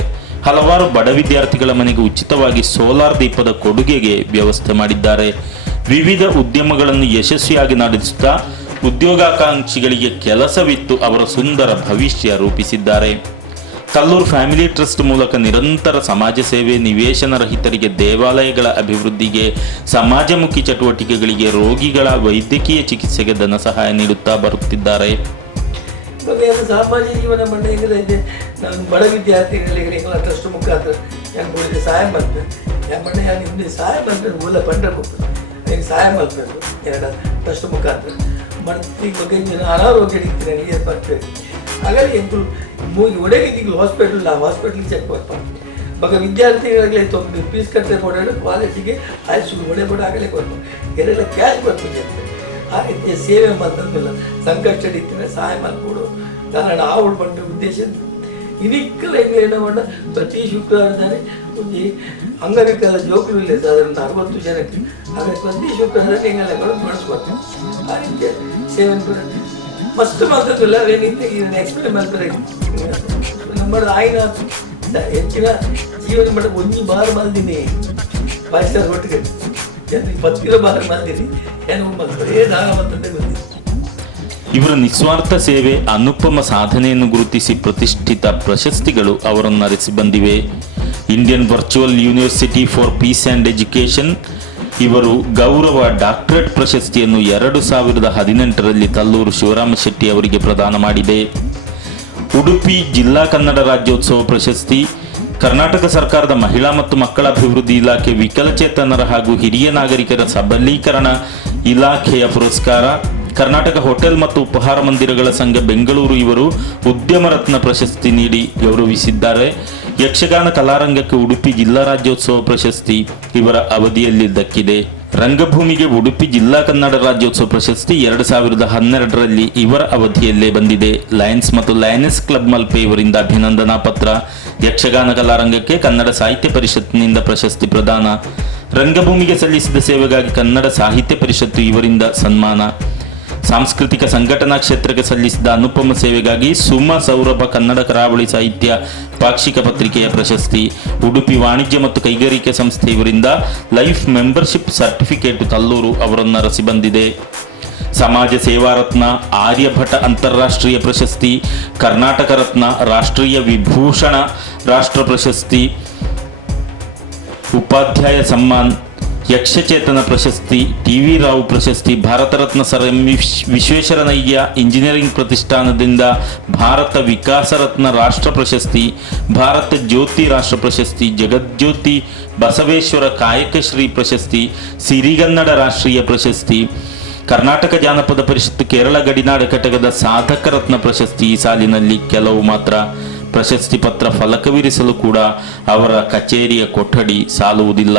ಹಲವಾರು ಬಡ ವಿದ್ಯಾರ್ಥಿಗಳ ಮನೆಗೆ ಉಚಿತವಾಗಿ ಸೋಲಾರ್ ದೀಪದ ಕೊಡುಗೆಗೆ ವ್ಯವಸ್ಥೆ ಮಾಡಿದ್ದಾರೆ. ವಿವಿಧ ಉದ್ಯಮಗಳನ್ನು ಯಶಸ್ವಿಯಾಗಿ ನಡೆಸುತ್ತಾ ಉದ್ಯೋಗಾಕಾಂಕ್ಷಿಗಳಿಗೆ ಕೆಲಸವಿತ್ತು ಅವರ ಸುಂದರ ಭವಿಷ್ಯ ರೂಪಿಸಿದ್ದಾರೆ. ತಲ್ಲೂರು ಫ್ಯಾಮಿಲಿ ಟ್ರಸ್ಟ್ ಮೂಲಕ ನಿರಂತರ ಸಮಾಜ ಸೇವೆ, ನಿವೇಶನ ರಹಿತರಿಗೆ ದೇವಾಲಯಗಳ ಅಭಿವೃದ್ಧಿಗೆ, ಸಮಾಜಮುಖಿ ಚಟುವಟಿಕೆಗಳಿಗೆ, ರೋಗಿಗಳ ವೈದ್ಯಕೀಯ ಚಿಕಿತ್ಸೆಗೆ ಧನ ಸಹಾಯ ನೀಡುತ್ತಾ ಬರುತ್ತಿದ್ದಾರೆ. ಸಾಮಾಜಿಕ ಜೀವನ ಮಂಡಳಿಗೆ ನಾನು ಬಡ ವಿದ್ಯಾರ್ಥಿಗಳಿಗೆ ಟ್ರಸ್ಟ್ ಮುಖಾಂತರ ನಾನು ಸಹಾಯ ಮಾಡ್ತೇನೆ. ಹಿಂದೆ ಸಹಾಯ ಮಾಡ್ಬೇಕು, ಮೂಲ ಪಂಡ ಕೊಡ್ತೇನೆ, ನನಗೆ ಸಹಾಯ ಮಾಡಬೇಕು. ಎರಡು ಟ್ರಸ್ಟ್ ಮುಖಾಂತರ ಮನಸ್ಸಿಗೆ ಬಗ್ಗೆ ಅನಾರೋಗ್ಯ ಹಿಡಿತೀನಿ ನೀರು ಬರ್ತೇವೆ. ಹಾಗಾಗಿ ಎಂಟು ಮೂಗಿ ಒಡೆಗಿದ್ದು ಹಾಸ್ಪಿಟ್ಲಿಗೆ ಚೆಕ್ ಮಾಡ್ತಾರೆ. ಮಗ ವಿದ್ಯಾರ್ಥಿಗಳಿಗೆ ಫೀಸ್ ಕಟ್ಟೆ ಕೊಡೋಣ, ಕಾಲೇಜಿಗೆ ಆಯ್ಸು ಒಡೆ ಕೊಡ ಆಗಲೇ ಕೊಡ್ತಾರೆ. ಎರಡೆಲ್ಲ ಕ್ಯಾಶ್ ಬರ್ತದೆ ಅಂತ ಆ ರೀತಿಯ ಸೇವೆ ಬಂದಿಲ್ಲ. ಸಂಕಷ್ಟ ಹಿಡಿತೀನಿ ಸಹಾಯ ಮಾಡಿಕೊಡು ಕಾರಣ ಆವಳು ಬಂದ ಉದ್ದೇಶ ಇದಕ್ಕೆಲ್ಲ ಏನು ಮಾಡ ಪ್ರತಿ ಶುಕ್ರವಾರದಲ್ಲಿ ಈ ಅಂಗವಿಕಲ ಜೋಕುಲು ಇಲ್ಲ ಸಾಧಾರಣ 60 ಜನಕ್ಕೆ, ಹಾಗಾಗಿ ಪ್ರತಿ ಶುಕ್ರವಾರ ಹಿಂಗೆಲ್ಲ ಮಾಡಿಸ್ಬಾರ್ದು. ಆ ರೀತಿಯ ಸೇವೆ ಮಸ್ತ್ ಮಾತಾಡಲ್ಲ ಅವೇನಿತ್ತು ಇದನ್ನು ಎಕ್ಸ್ಪ್ಲೇನ್ ಮಾಡ್ತಾರೆ. ನಮ್ಮ ಆಯ್ನ ಹೆಚ್ಚಿನ ಜೀವನ ಮಾಡ ಒಂಜಿ ಬಾರ್ ಮಾಲ್ದಿನಿ 5 ಸ್ಟಾರ್ ಒಟ್ಟಿಗೆ 10 ಕಿಲೋ ಬಾರ್ ಮಾಲ್ದಿನಿ ಏನು ಬರೇ ದಾನ ಮತ್ತಂತೆ ಬಂದಿದೆ. ಇವರ ನಿಸ್ವಾರ್ಥ ಸೇವೆ, ಅನುಪಮ ಸಾಧನೆಯನ್ನು ಗುರುತಿಸಿ ಪ್ರತಿಷ್ಠಿತ ಪ್ರಶಸ್ತಿಗಳು ಅವರನ್ನು ಅರಸಿ ಬಂದಿವೆ. Indian virtual university for peace and education ಇವರು ಗೌರವ ಡಾಕ್ಟರೇಟ್ ಪ್ರಶಸ್ತಿಯನ್ನು 2018ರಲ್ಲಿ ತಲ್ಲೂರು ಶಿವರಾಮ ಶೆಟ್ಟಿ ಅವರಿಗೆ ಪ್ರದಾನ ಮಾಡಿದೆ. ಉಡುಪಿ ಜಿಲ್ಲಾ ಕನ್ನಡ ರಾಜ್ಯೋತ್ಸವ ಪ್ರಶಸ್ತಿ, ಕರ್ನಾಟಕ ಸರ್ಕಾರದ ಮಹಿಳಾ ಮತ್ತು ಮಕ್ಕಳ ಅಭಿವೃದ್ಧಿ ಇಲಾಖೆ ವಿಕಲಚೇತನರ ಹಾಗೂ ಹಿರಿಯ ನಾಗರಿಕರ ಸಬಲೀಕರಣ ಇಲಾಖೆಯ ಪುರಸ್ಕಾರ, ಕರ್ನಾಟಕ ಹೋಟೆಲ್ ಮತ್ತು ಉಪಹಾರ ಮಂದಿರಗಳ ಸಂಘ ಬೆಂಗಳೂರು ಇವರು ಉದ್ಯಮ ರತ್ನ ಪ್ರಶಸ್ತಿ ನೀಡಿ ಗೌರವಿಸಿದ್ದಾರೆ. ಯಕ್ಷಗಾನ ಕಲಾರಂಗಕ್ಕೆ ಉಡುಪಿ ಜಿಲ್ಲಾ ರಾಜ್ಯೋತ್ಸವ ಪ್ರಶಸ್ತಿ ಇವರ ಅವಧಿಯಲ್ಲಿ ದಕ್ಕಿದೆ. ರಂಗಭೂಮಿಗೆ ಉಡುಪಿ ಜಿಲ್ಲಾ ಕನ್ನಡ ರಾಜ್ಯೋತ್ಸವ ಪ್ರಶಸ್ತಿ 2012ರಲ್ಲಿ ಇವರ ಅವಧಿಯಲ್ಲೇ ಬಂದಿದೆ. ಲಯನ್ಸ್ ಮತ್ತು ಲಯನೆಸ್ ಕ್ಲಬ್ ಮಲ್ಪೆ ಇವರಿಂದ ಅಭಿನಂದನಾ ಪತ್ರ. ಯಕ್ಷಗಾನ ಕಲಾರಂಗಕ್ಕೆ ಕನ್ನಡ ಸಾಹಿತ್ಯ ಪರಿಷತ್ನಿಂದ ಪ್ರಶಸ್ತಿ ಪ್ರದಾನ. ರಂಗಭೂಮಿಗೆ ಸಲ್ಲಿಸಿದ ಸೇವೆಗಾಗಿ ಕನ್ನಡ ಸಾಹಿತ್ಯ ಪರಿಷತ್ತು ಇವರಿಂದ ಸನ್ಮಾನ. ಸಾಂಸ್ಕೃತಿಕ ಸಂಘಟನಾ ಕ್ಷೇತ್ರಕ್ಕೆ ಸಲ್ಲಿಸಿದ ಅನುಪಮ ಸೇವೆಗಾಗಿ ಸುಮ ಸೌರಭ ಕನ್ನಡ ಕರಾವಳಿ ಸಾಹಿತ್ಯ ಪಾಕ್ಷಿಕ ಪತ್ರಿಕೆಯ ಪ್ರಶಸ್ತಿ. ಉಡುಪಿ ವಾಣಿಜ್ಯ ಮತ್ತು ಕೈಗಾರಿಕೆ ಸಂಸ್ಥೆ ಇವರಿಂದ ಲೈಫ್ ಮೆಂಬರ್ಶಿಪ್ ಸರ್ಟಿಫಿಕೇಟ್ ತಲ್ಲೂರು ಅವರನ್ನು ಅರಸಿ ಬಂದಿದೆ. ಸಮಾಜ ಸೇವಾ ರತ್ನ, ಆರ್ಯಭಟ ಅಂತಾರಾಷ್ಟ್ರೀಯ ಪ್ರಶಸ್ತಿ, ಕರ್ನಾಟಕ ರತ್ನ, ರಾಷ್ಟ್ರೀಯ ವಿಭೂಷಣ ರಾಷ್ಟ್ರ ಪ್ರಶಸ್ತಿ, ಉಪಾಧ್ಯಾಯ ಸಮ್ಮಾನ್, ಯಕ್ಷಚೇತನ ಪ್ರಶಸ್ತಿ, ಟಿ.ವಿ. ರಾವ್ ಪ್ರಶಸ್ತಿ, Bharat Ratna sir M Visvesvaraya engineering ಪ್ರತಿಷ್ಠಾನದಿಂದ ಭಾರತ ವಿಕಾಸ ರತ್ನ ರಾಷ್ಟ್ರ ಪ್ರಶಸ್ತಿ, ಭಾರತ ಜ್ಯೋತಿ ರಾಷ್ಟ್ರ ಪ್ರಶಸ್ತಿ, ಜಗಜ್ಯೋತಿ ಬಸವೇಶ್ವರ ಕಾಯಕಶ್ರೀ ಪ್ರಶಸ್ತಿ, ಸಿರಿಗನ್ನಡ ರಾಷ್ಟ್ರೀಯ ಪ್ರಶಸ್ತಿ, ಕರ್ನಾಟಕ ಜಾನಪದ ಪರಿಷತ್ತು ಕೇರಳ ಗಡಿನಾಡ ಘಟಕದ ಸಾಧಕ ರತ್ನ ಪ್ರಶಸ್ತಿ. ಈ ಸಾಲಿನಲ್ಲಿ ಕೆಲವು ಮಾತ್ರ. ಪ್ರಶಸ್ತಿ ಪತ್ರ ಫಲಕವಿರಿಸಲು ಕೂಡ ಅವರ ಕಚೇರಿಯ ಕೊಠಡಿ ಸಾಲುವುದಿಲ್ಲ.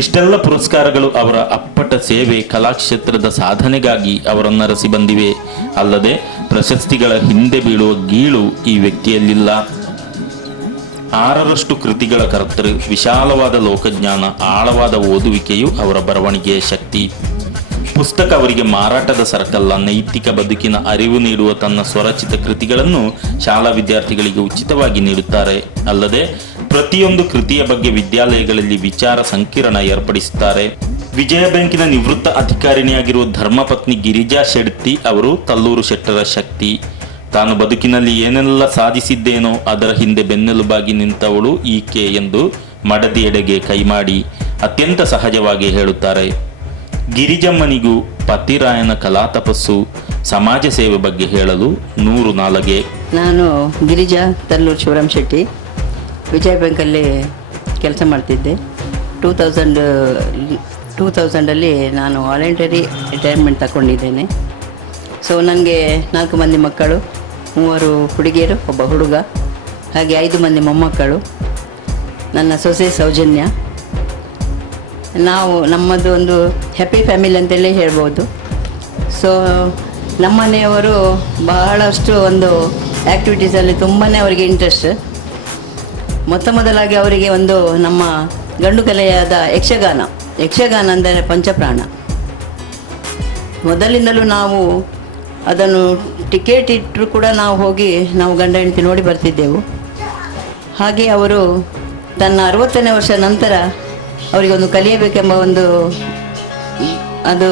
ಇಷ್ಟೆಲ್ಲ ಪುರಸ್ಕಾರಗಳು ಅವರ ಅಪ್ಪಟ ಸೇವೆ, ಕಲಾಕ್ಷೇತ್ರದ ಸಾಧನೆಗಾಗಿ ಅವರನ್ನರಸಿ ಬಂದಿವೆ. ಅಲ್ಲದೆ ಪ್ರಶಸ್ತಿಗಳ ಹಿಂದೆ ಬೀಳುವ ಗೀಳು ಈ ವ್ಯಕ್ತಿಯಲ್ಲಿಲ್ಲ. 6ರಷ್ಟು ಕೃತಿಗಳ ಕರ್ತೃ, ವಿಶಾಲವಾದ ಲೋಕಜ್ಞಾನ, ಆಳವಾದ ಓದುವಿಕೆಯು ಅವರ ಬರವಣಿಗೆಯ ಶಕ್ತಿ. ಪುಸ್ತಕ ಅವರಿಗೆ ಮಾರಾಟದ ಸರಕಲ್ಲ, ನೈತಿಕ ಬದುಕಿನ ಅರಿವು ನೀಡುವ ತನ್ನ ಸ್ವರಚಿತ ಕೃತಿಗಳನ್ನು ಶಾಲಾ ವಿದ್ಯಾರ್ಥಿಗಳಿಗೆ ಉಚಿತವಾಗಿ ನೀಡುತ್ತಾರೆ. ಅಲ್ಲದೆ ಪ್ರತಿಯೊಂದು ಕೃತಿಯ ಬಗ್ಗೆ ವಿದ್ಯಾಲಯಗಳಲ್ಲಿ ವಿಚಾರ ಸಂಕಿರಣ ಏರ್ಪಡಿಸುತ್ತಾರೆ. ವಿಜಯ ಬ್ಯಾಂಕಿನ ನಿವೃತ್ತ ಅಧಿಕಾರಿಣಿಯಾಗಿರುವ ಧರ್ಮಪತ್ನಿ ಗಿರಿಜಾ ಶೆಟ್ಟಿ ಅವರು ತಲ್ಲೂರು ಶೆಟ್ಟರ ಶಕ್ತಿ. ತಾನು ಬದುಕಿನಲ್ಲಿ ಏನೆಲ್ಲ ಸಾಧಿಸಿದ್ದೇನೋ ಅದರ ಹಿಂದೆ ಬೆನ್ನೆಲುಬಾಗಿ ನಿಂತವಳು ಈಕೆ ಎಂದು ಮಡದಿಯೆಡೆಗೆ ಕೈಮಾಡಿ ಅತ್ಯಂತ ಸಹಜವಾಗಿ ಹೇಳುತ್ತಾರೆ. ಗಿರಿಜಮ್ಮನಿಗೂ ಪತಿರಾಯನ ಕಲಾ ತಪಸ್ಸು, ಸಮಾಜ ಸೇವೆ ಬಗ್ಗೆ ಹೇಳಲು 100 ನಾಲಗೆ. ನಾನು ಗಿರಿಜಾ ತಲ್ಲೂರು ಶಿವರಾಮ ಶೆಟ್ಟಿ, ವಿಜಯ ಬ್ಯಾಂಕಲ್ಲಿ ಕೆಲಸ ಮಾಡ್ತಿದ್ದೆ. 2000ಅಲ್ಲಿ ನಾನು ವಾಲಂಟರಿ ರಿಟೈರ್ಮೆಂಟ್ ತಗೊಂಡಿದ್ದೇನೆ. ಸೊ ನನಗೆ 4 ಮಂದಿ ಮಕ್ಕಳು, 3 ಹುಡುಗಿಯರು, ಒಬ್ಬ ಹುಡುಗ, ಹಾಗೆ 5 ಮಂದಿ ಮೊಮ್ಮಕ್ಕಳು. ನನ್ನ ಸೊಸೆ ಸೌಜನ್ಯ. ನಮ್ಮದು ಒಂದು ಹ್ಯಾಪಿ ಫ್ಯಾಮಿಲಿ ಅಂತಲೇ ಹೇಳ್ಬೋದು. ಸೊ ನಮ್ಮನೆಯವರು ಬಹಳಷ್ಟು ಒಂದು ಆ್ಯಕ್ಟಿವಿಟೀಸಲ್ಲಿ ತುಂಬಾ ಅವರಿಗೆ ಇಂಟ್ರೆಸ್ಟ್. ಮೊದಲಾಗಿ ಅವರಿಗೆ ಒಂದು ನಮ್ಮ ಗಂಡು ಕಲೆಯಾದ ಯಕ್ಷಗಾನ ಅಂದರೆ ಪಂಚಪ್ರಾಣ. ಮೊದಲಿಂದಲೂ ನಾವು ಅದನ್ನು ಟಿಕೆಟ್ ಇಟ್ಟರು ಕೂಡ ನಾವು ಹೋಗಿ ನಾವು ಗಂಡ ಹೆಂಡತಿ ನೋಡಿ ಬರ್ತಿದ್ದೆವು. ಹಾಗೆ ಅವರು ತನ್ನ 60ನೇ ವರ್ಷ ನಂತರ ಅವರಿಗೊಂದು ಕಲಿಯಬೇಕೆಂಬ ಅದು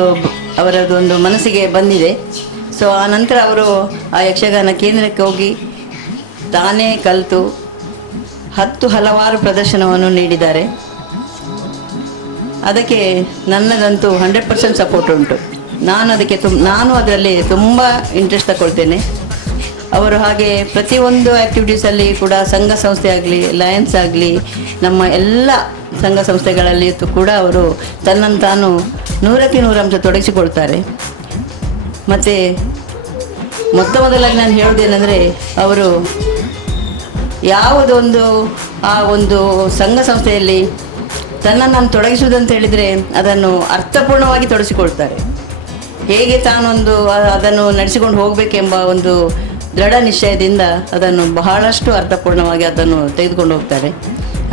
ಅವರದೊಂದು ಮನಸ್ಸಿಗೆ ಬಂದಿದೆ. ಸೊ ಆ ನಂತರ ಅವರು ಆ ಯಕ್ಷಗಾನ ಕೇಂದ್ರಕ್ಕೆ ಹೋಗಿ ತಾನೇ ಕಲಿತು ಹಲವಾರು ಪ್ರದರ್ಶನವನ್ನು ನೀಡಿದ್ದಾರೆ. ಅದಕ್ಕೆ ನನ್ನದಂತೂ 100% ಸಪೋರ್ಟ್ ಉಂಟು. ನಾನು ಅದರಲ್ಲಿ ತುಂಬ ಇಂಟ್ರೆಸ್ಟ್ ತಗೊಳ್ತೇನೆ. ಅವರು ಹಾಗೆ ಪ್ರತಿಯೊಂದು ಆ್ಯಕ್ಟಿವಿಟೀಸಲ್ಲಿ ಕೂಡ ಸಂಘ ಸಂಸ್ಥೆ ಆಗಲಿ, ಲಯನ್ಸ್ ಆಗಲಿ, ನಮ್ಮ ಎಲ್ಲ ಸಂಘ ಸಂಸ್ಥೆಗಳಲ್ಲಿ ಕೂಡ ಅವರು ತನ್ನನ್ನು ತಾನು 100ಕ್ಕೆ 100 ತೊಡಗಿಸಿಕೊಳ್ತಾರೆ. ಮತ್ತು ಮೊದಲಾಗಿ ನಾನು ಹೇಳೋದೇನೆಂದರೆ, ಅವರು ಯಾವುದೊಂದು ಆ ಒಂದು ಸಂಘ ಸಂಸ್ಥೆಯಲ್ಲಿ ತನ್ನನ್ನು ನಾನು ತೊಡಗಿಸುವುದಂತ ಹೇಳಿದರೆ ಅದನ್ನು ಅರ್ಥಪೂರ್ಣವಾಗಿ ತೊಡಗಿಸಿಕೊಳ್ತಾರೆ. ಹೇಗೆ ತಾನೊಂದು ಅದನ್ನು ನಡೆಸಿಕೊಂಡು ಹೋಗಬೇಕೆಂಬ ಒಂದು ದೃಢ ನಿಶ್ಚಯದಿಂದ ಅದನ್ನು ಬಹಳಷ್ಟು ಅರ್ಥಪೂರ್ಣವಾಗಿ ಅದನ್ನು ತೆಗೆದುಕೊಂಡು ಹೋಗ್ತಾರೆ.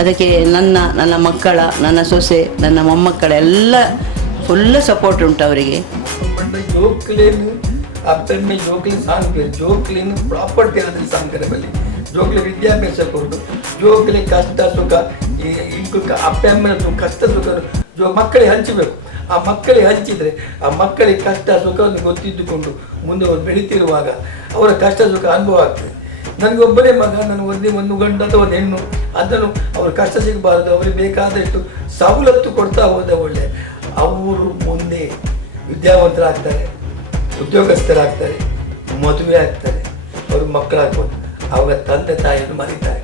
ಅದಕ್ಕೆ ನನ್ನ ಮಕ್ಕಳ, ನನ್ನ ಸೊಸೆ, ನನ್ನ ಮೊಮ್ಮಕ್ಕಳ ಎಲ್ಲ ಫುಲ್ ಸಪೋರ್ಟ್ ಉಂಟು ಅವರಿಗೆ. ಅಪ್ಪಮ್ಮೆ ಜೋಕ್ಲಿನ ಸಾಂಗ್ ಜೋಕ್ಲಿನ ಪ್ರಾಪರ್ಟಿ ಆದರೆ ಸಾಂಕರಬಲ್ಲಿ ಜೋಕ್ಲಿ ವಿದ್ಯಾಭ್ಯಾಸ ಕೊಟ್ಟು ಜೋಕ್ಲಿ ಕಷ್ಟ ಸುಖ ಇಂಕು ಅಪ್ಪಮ್ಮನ ಕಷ್ಟ ಸುಖ ಮಕ್ಕಳಿಗೆ ಹಂಚಬೇಕು. ಆ ಮಕ್ಕಳಿಗೆ ಹಂಚಿದರೆ ಆ ಮಕ್ಕಳಿಗೆ ಕಷ್ಟ ಸುಖವನ್ನು ಗೊತ್ತಿದ್ದುಕೊಂಡು ಮುಂದೆ ಅವರು ಬೆಳೀತಿರುವಾಗ ಅವರ ಕಷ್ಟ ಸುಖ ಅನುಭವ ಆಗ್ತದೆ. ನನಗೊಬ್ಬನೇ ಮಗ, ನನಗೆ ಒಂದು ಗಂಡು ಅಥವಾ ಒಂದು ಹೆಣ್ಣು, ಅದನ್ನು ಅವ್ರ ಕಷ್ಟ ಸಿಗಬಾರದು, ಅವ್ರಿಗೆ ಬೇಕಾದಷ್ಟು ಸವಲತ್ತು ಕೊಡ್ತಾ ಹೋದ ಒಳ್ಳೆ ಅವರು ಮುಂದೆ ವಿದ್ಯಾವಂತರಾಗ್ತಾರೆ, ಉದ್ಯೋಗಸ್ಥರಾಗ್ತಾರೆ, ಮದುವೆ ಆಗ್ತಾರೆ, ಅವರು ಮಕ್ಕಳಾಗ್ಬೋದು. ಆವಾಗ ತಂದೆ ತಾಯಿಯನ್ನು ಮರೀತಾರೆ.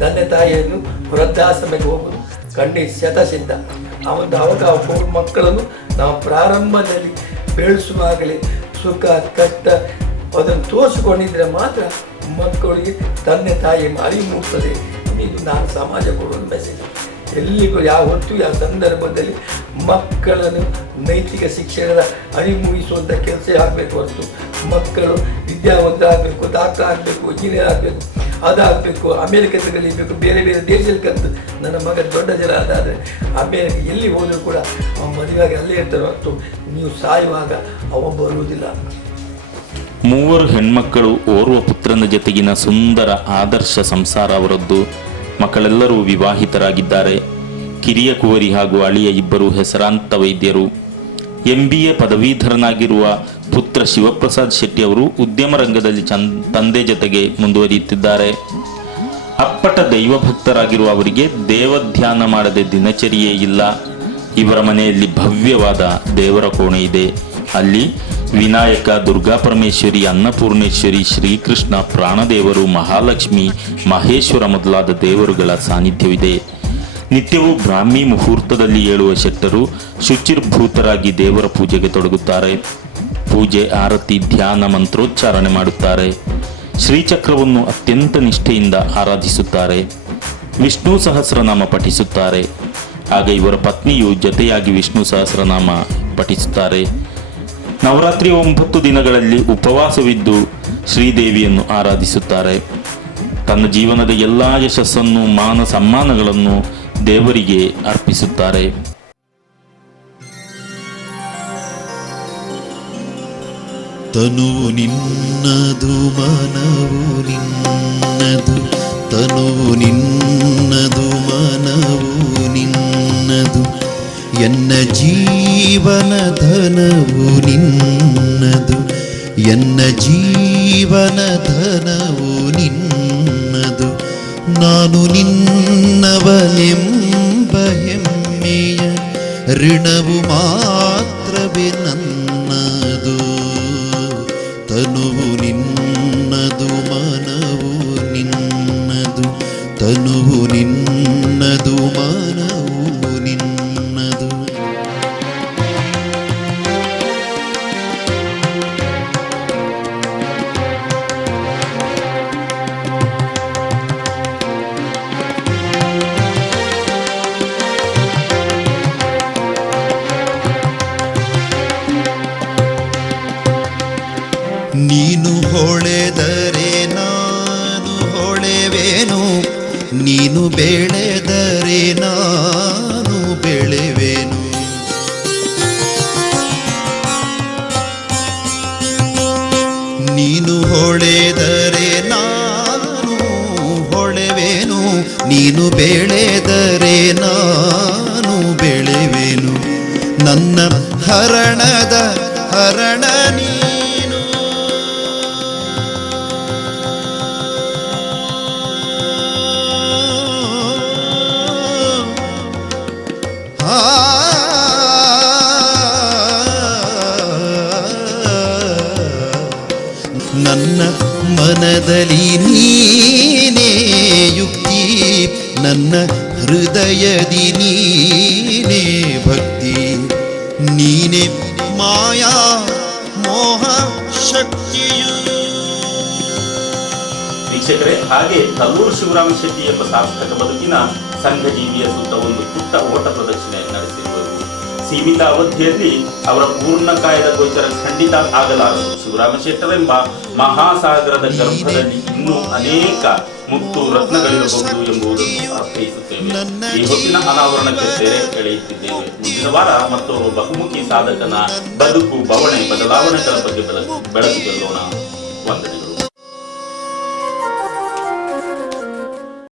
ತಂದೆ ತಾಯಿಯನ್ನು ವೃದ್ಧಾಶ್ರಮಕ್ಕೆ ಹೋಗೋದು ಖಂಡಿತ ಶತಸಿದ್ಧ. ಅವಾಗ ಮಕ್ಕಳನ್ನು ನಾವು ಪ್ರಾರಂಭದಲ್ಲಿ ಬೆಳೆಸುವಾಗಲೇ ಸುಖ ಕಷ್ಟ ಅದನ್ನು ತೋರಿಸಿಕೊಂಡಿದ್ರೆ ಮಾತ್ರ ಮಕ್ಕಳಿಗೆ ತಂದೆ ತಾಯಿ ಅರಿವು ಮೂಡ್ತದೆ. ಇದು ನಾನು ಸಮಾಜ ಕೊಡುವ ಮೆಸೇಜ್. ಎಲ್ಲಿಗೂ ಯಾವ ಹೊತ್ತು ಯಾವ ಸಂದರ್ಭದಲ್ಲಿ ಮಕ್ಕಳನ್ನು ನೈತಿಕ ಶಿಕ್ಷಣದ ಅರಿವು ಮೂಡಿಸುವಂಥ ಕೆಲಸ ಆಗಬೇಕು ಹೊರತು ಮಕ್ಕಳು ವಿದ್ಯಾವಂತ ಆಗಬೇಕು, ಡಾಕ್ಟರ್ ಆಗಬೇಕು, ಇಂಜಿನಿಯರ್ ಆಗಬೇಕು, ಅದಾಗಬೇಕು, ಅಮೇರಿಕದಲ್ಲಿ ಕಲಿಬೇಕು, ಬೇರೆ ಬೇರೆ ದೇಶದಲ್ಲಿ ಕಲಿತು ನನ್ನ ಮಗ ದೊಡ್ಡ ಜನ ಅದಾದರೆ ಅಮೇರಿಕ ಎಲ್ಲಿ ಹೋದರೂ ಕೂಡ ಮದುವೆಯಾಗಿ ಅಲ್ಲೇ ಇರ್ತಾರೆ ಹೊರತು ನೀವು ಸಾಯುವಾಗ ಅವ ಬರುವುದಿಲ್ಲ. ಮೂವರು ಹೆಣ್ಮಕ್ಕಳು ಓರ್ವ ಪುತ್ರನ ಜೊತೆಗಿನ ಸುಂದರ ಆದರ್ಶ ಸಂಸಾರ ಅವರದ್ದು. ಮಕ್ಕಳೆಲ್ಲರೂ ವಿವಾಹಿತರಾಗಿದ್ದಾರೆ. ಕಿರಿಯ ಕುವರಿ ಹಾಗೂ ಅಳಿಯ ಇಬ್ಬರು ಹೆಸರಾಂತ ವೈದ್ಯರು. MBA ಪದವೀಧರನಾಗಿರುವ ಪುತ್ರ ಶಿವಪ್ರಸಾದ್ ಶೆಟ್ಟಿ ಅವರು ಉದ್ಯಮ ರಂಗದಲ್ಲಿ ತಂದೆ ಜೊತೆಗೆ ಮುಂದುವರಿಯುತ್ತಿದ್ದಾರೆ. ಅಪ್ಪಟ ದೈವಭಕ್ತರಾಗಿರುವ ಅವರಿಗೆ ದೇವಧ್ಯಾನ ಮಾಡದೆ ದಿನಚರಿಯೇ ಇಲ್ಲ. ಇವರ ಮನೆಯಲ್ಲಿ ಭವ್ಯವಾದ ದೇವರ ಕೋಣೆ ಇದೆ. ಅಲ್ಲಿ ವಿನಾಯಕ, ದುರ್ಗಾಪರಮೇಶ್ವರಿ, ಅನ್ನಪೂರ್ಣೇಶ್ವರಿ, ಶ್ರೀಕೃಷ್ಣ, ಪ್ರಾಣದೇವರು, ಮಹಾಲಕ್ಷ್ಮಿ, ಮಹೇಶ್ವರ ಮೊದಲಾದ ದೇವರುಗಳ ಸಾನ್ನಿಧ್ಯವಿದೆ. ನಿತ್ಯವೂ ಬ್ರಾಹ್ಮಿ ಮುಹೂರ್ತದಲ್ಲಿ ಏಳುವ ಶೆಟ್ಟರು ಶುಚಿರ್ಭೂತರಾಗಿ ದೇವರ ಪೂಜೆಗೆ ತೊಡಗುತ್ತಾರೆ. ಪೂಜೆ, ಆರತಿ, ಧ್ಯಾನ, ಮಂತ್ರೋಚ್ಚಾರಣೆ ಮಾಡುತ್ತಾರೆ. ಶ್ರೀಚಕ್ರವನ್ನು ಅತ್ಯಂತ ನಿಷ್ಠೆಯಿಂದ ಆರಾಧಿಸುತ್ತಾರೆ. ವಿಷ್ಣು ಸಹಸ್ರನಾಮ ಪಠಿಸುತ್ತಾರೆ. ಆಗ ಇವರ ಪತ್ನಿಯು ಜೊತೆಯಾಗಿ ವಿಷ್ಣು ಸಹಸ್ರನಾಮ ಪಠಿಸುತ್ತಾರೆ. ನವರಾತ್ರಿ 9 ದಿನಗಳಲ್ಲಿ ಉಪವಾಸವಿದ್ದು ಶ್ರೀದೇವಿಯನ್ನು ಆರಾಧಿಸುತ್ತಾರೆ. ತನ್ನ ಜೀವನದ ಎಲ್ಲ ಯಶಸ್ಸನ್ನು, ಮಾನ ಸಮ್ಮಾನಗಳನ್ನು ದೇವರಿಗೆ ಅರ್ಪಿಸುತ್ತಾರೆ. ತನುವು ನಿನ್ನದು, ಮನವು ನಿನ್ನದು, ತನುವು ನಿನ್ನದು, ಮನವು ನಿನ್ನದು, ಎನ್ನ ಜೀವನ ಧನವು ನಿನ್ನದು, ಎನ್ನ ಜೀವನ ಧನವು ನಿನ್ನದು, ನಾನು ನಿನ್ನವನೆಂಬ ಹೆಮ್ಮೆಯ ಋಣವು ಮಾತ್ರವೇ ನನ್ನದು. ತನುವು ನಿನ್ನದು, ಮನವು ನಿನ್ನದು, ತನುವು ನಿನ್ನದು, ಮನವು ನಿನ್ನದು. ನೀನು ಹೊಳೆದರೆ ನಾನು ಹೊಳೆವೇನು, ನೀನು ಬೆಳೆದರೆ ನಾನು ಬೆಳೆವೇನು. ನೀನು ಹೊಳೆದರೆ ನಾನು ಹೊಳೆವೇನು, ನೀನು ಬೆಳೆದರೆ ನಾನು ಬೆಳೆವೇನು. ನನ್ನ ಹರಣದ ಹರಣ ನೀನು. ನನ್ನ ಮನದಲ್ಲಿ ನೀನೇ ಯುಕ್ತಿ, ನನ್ನ ಹೃದಯದಿ ನೀನೇ ಭಕ್ತಿ, ನೀನೇ ಮಾಯಾ ಮೋಹ ಶಕ್ತಿಯು. ವೀಕ್ಷಕರೇ, ಹಾಗೆ ತಲ್ಲೂರು ಶಿವರಾಮ ಶೆಟ್ಟಿ ಎಂಬ ಸಾರ್ಥಕ ಬದುಕಿನ ಸಂಘಜೀವಿಯ ಸುತ್ತ ಒಂದು ಪುಟ್ಟ ಓಟ ಪ್ರದಕ್ಷಿಣೆ ನಡೆಸಿರುವರು. ಸೀಮಿತ ಅವಧಿಯಲ್ಲಿ ಅವರ ಪೂರ್ಣಕಾಯದ ಗೋಚರ ಖಂಡಿತ ಆಗಲಾರದು. ಶಿವರಾಮ ಶೆಟ್ಟರೆಂಬ ಮಹಾಸಾಗರದ ಗರ್ಭದಲ್ಲಿ ಇನ್ನೂ ಅನೇಕ ಮುತ್ತು ರತ್ನಗಳಿರಬಹುದು ಎಂಬುದನ್ನು ಅರ್ಥೈಸುತ್ತೇವೆ. ಈ ಹೊತ್ತಿನ ಅನಾವರಣಕ್ಕೆ ತೆರೆ ಎಳೆಯುತ್ತಿದ್ದೇವೆ. ಮುಂದಿನ ವಾರ ಮತ್ತೋರ್ವ ಬಹುಮುಖಿ ಸಾಧಕನ ಬದುಕು, ಬವಣೆ, ಬದಲಾವಣೆಗಳ ಬಗ್ಗೆ ಬೆಳಕು ಚೆಲ್ಲೋಣ.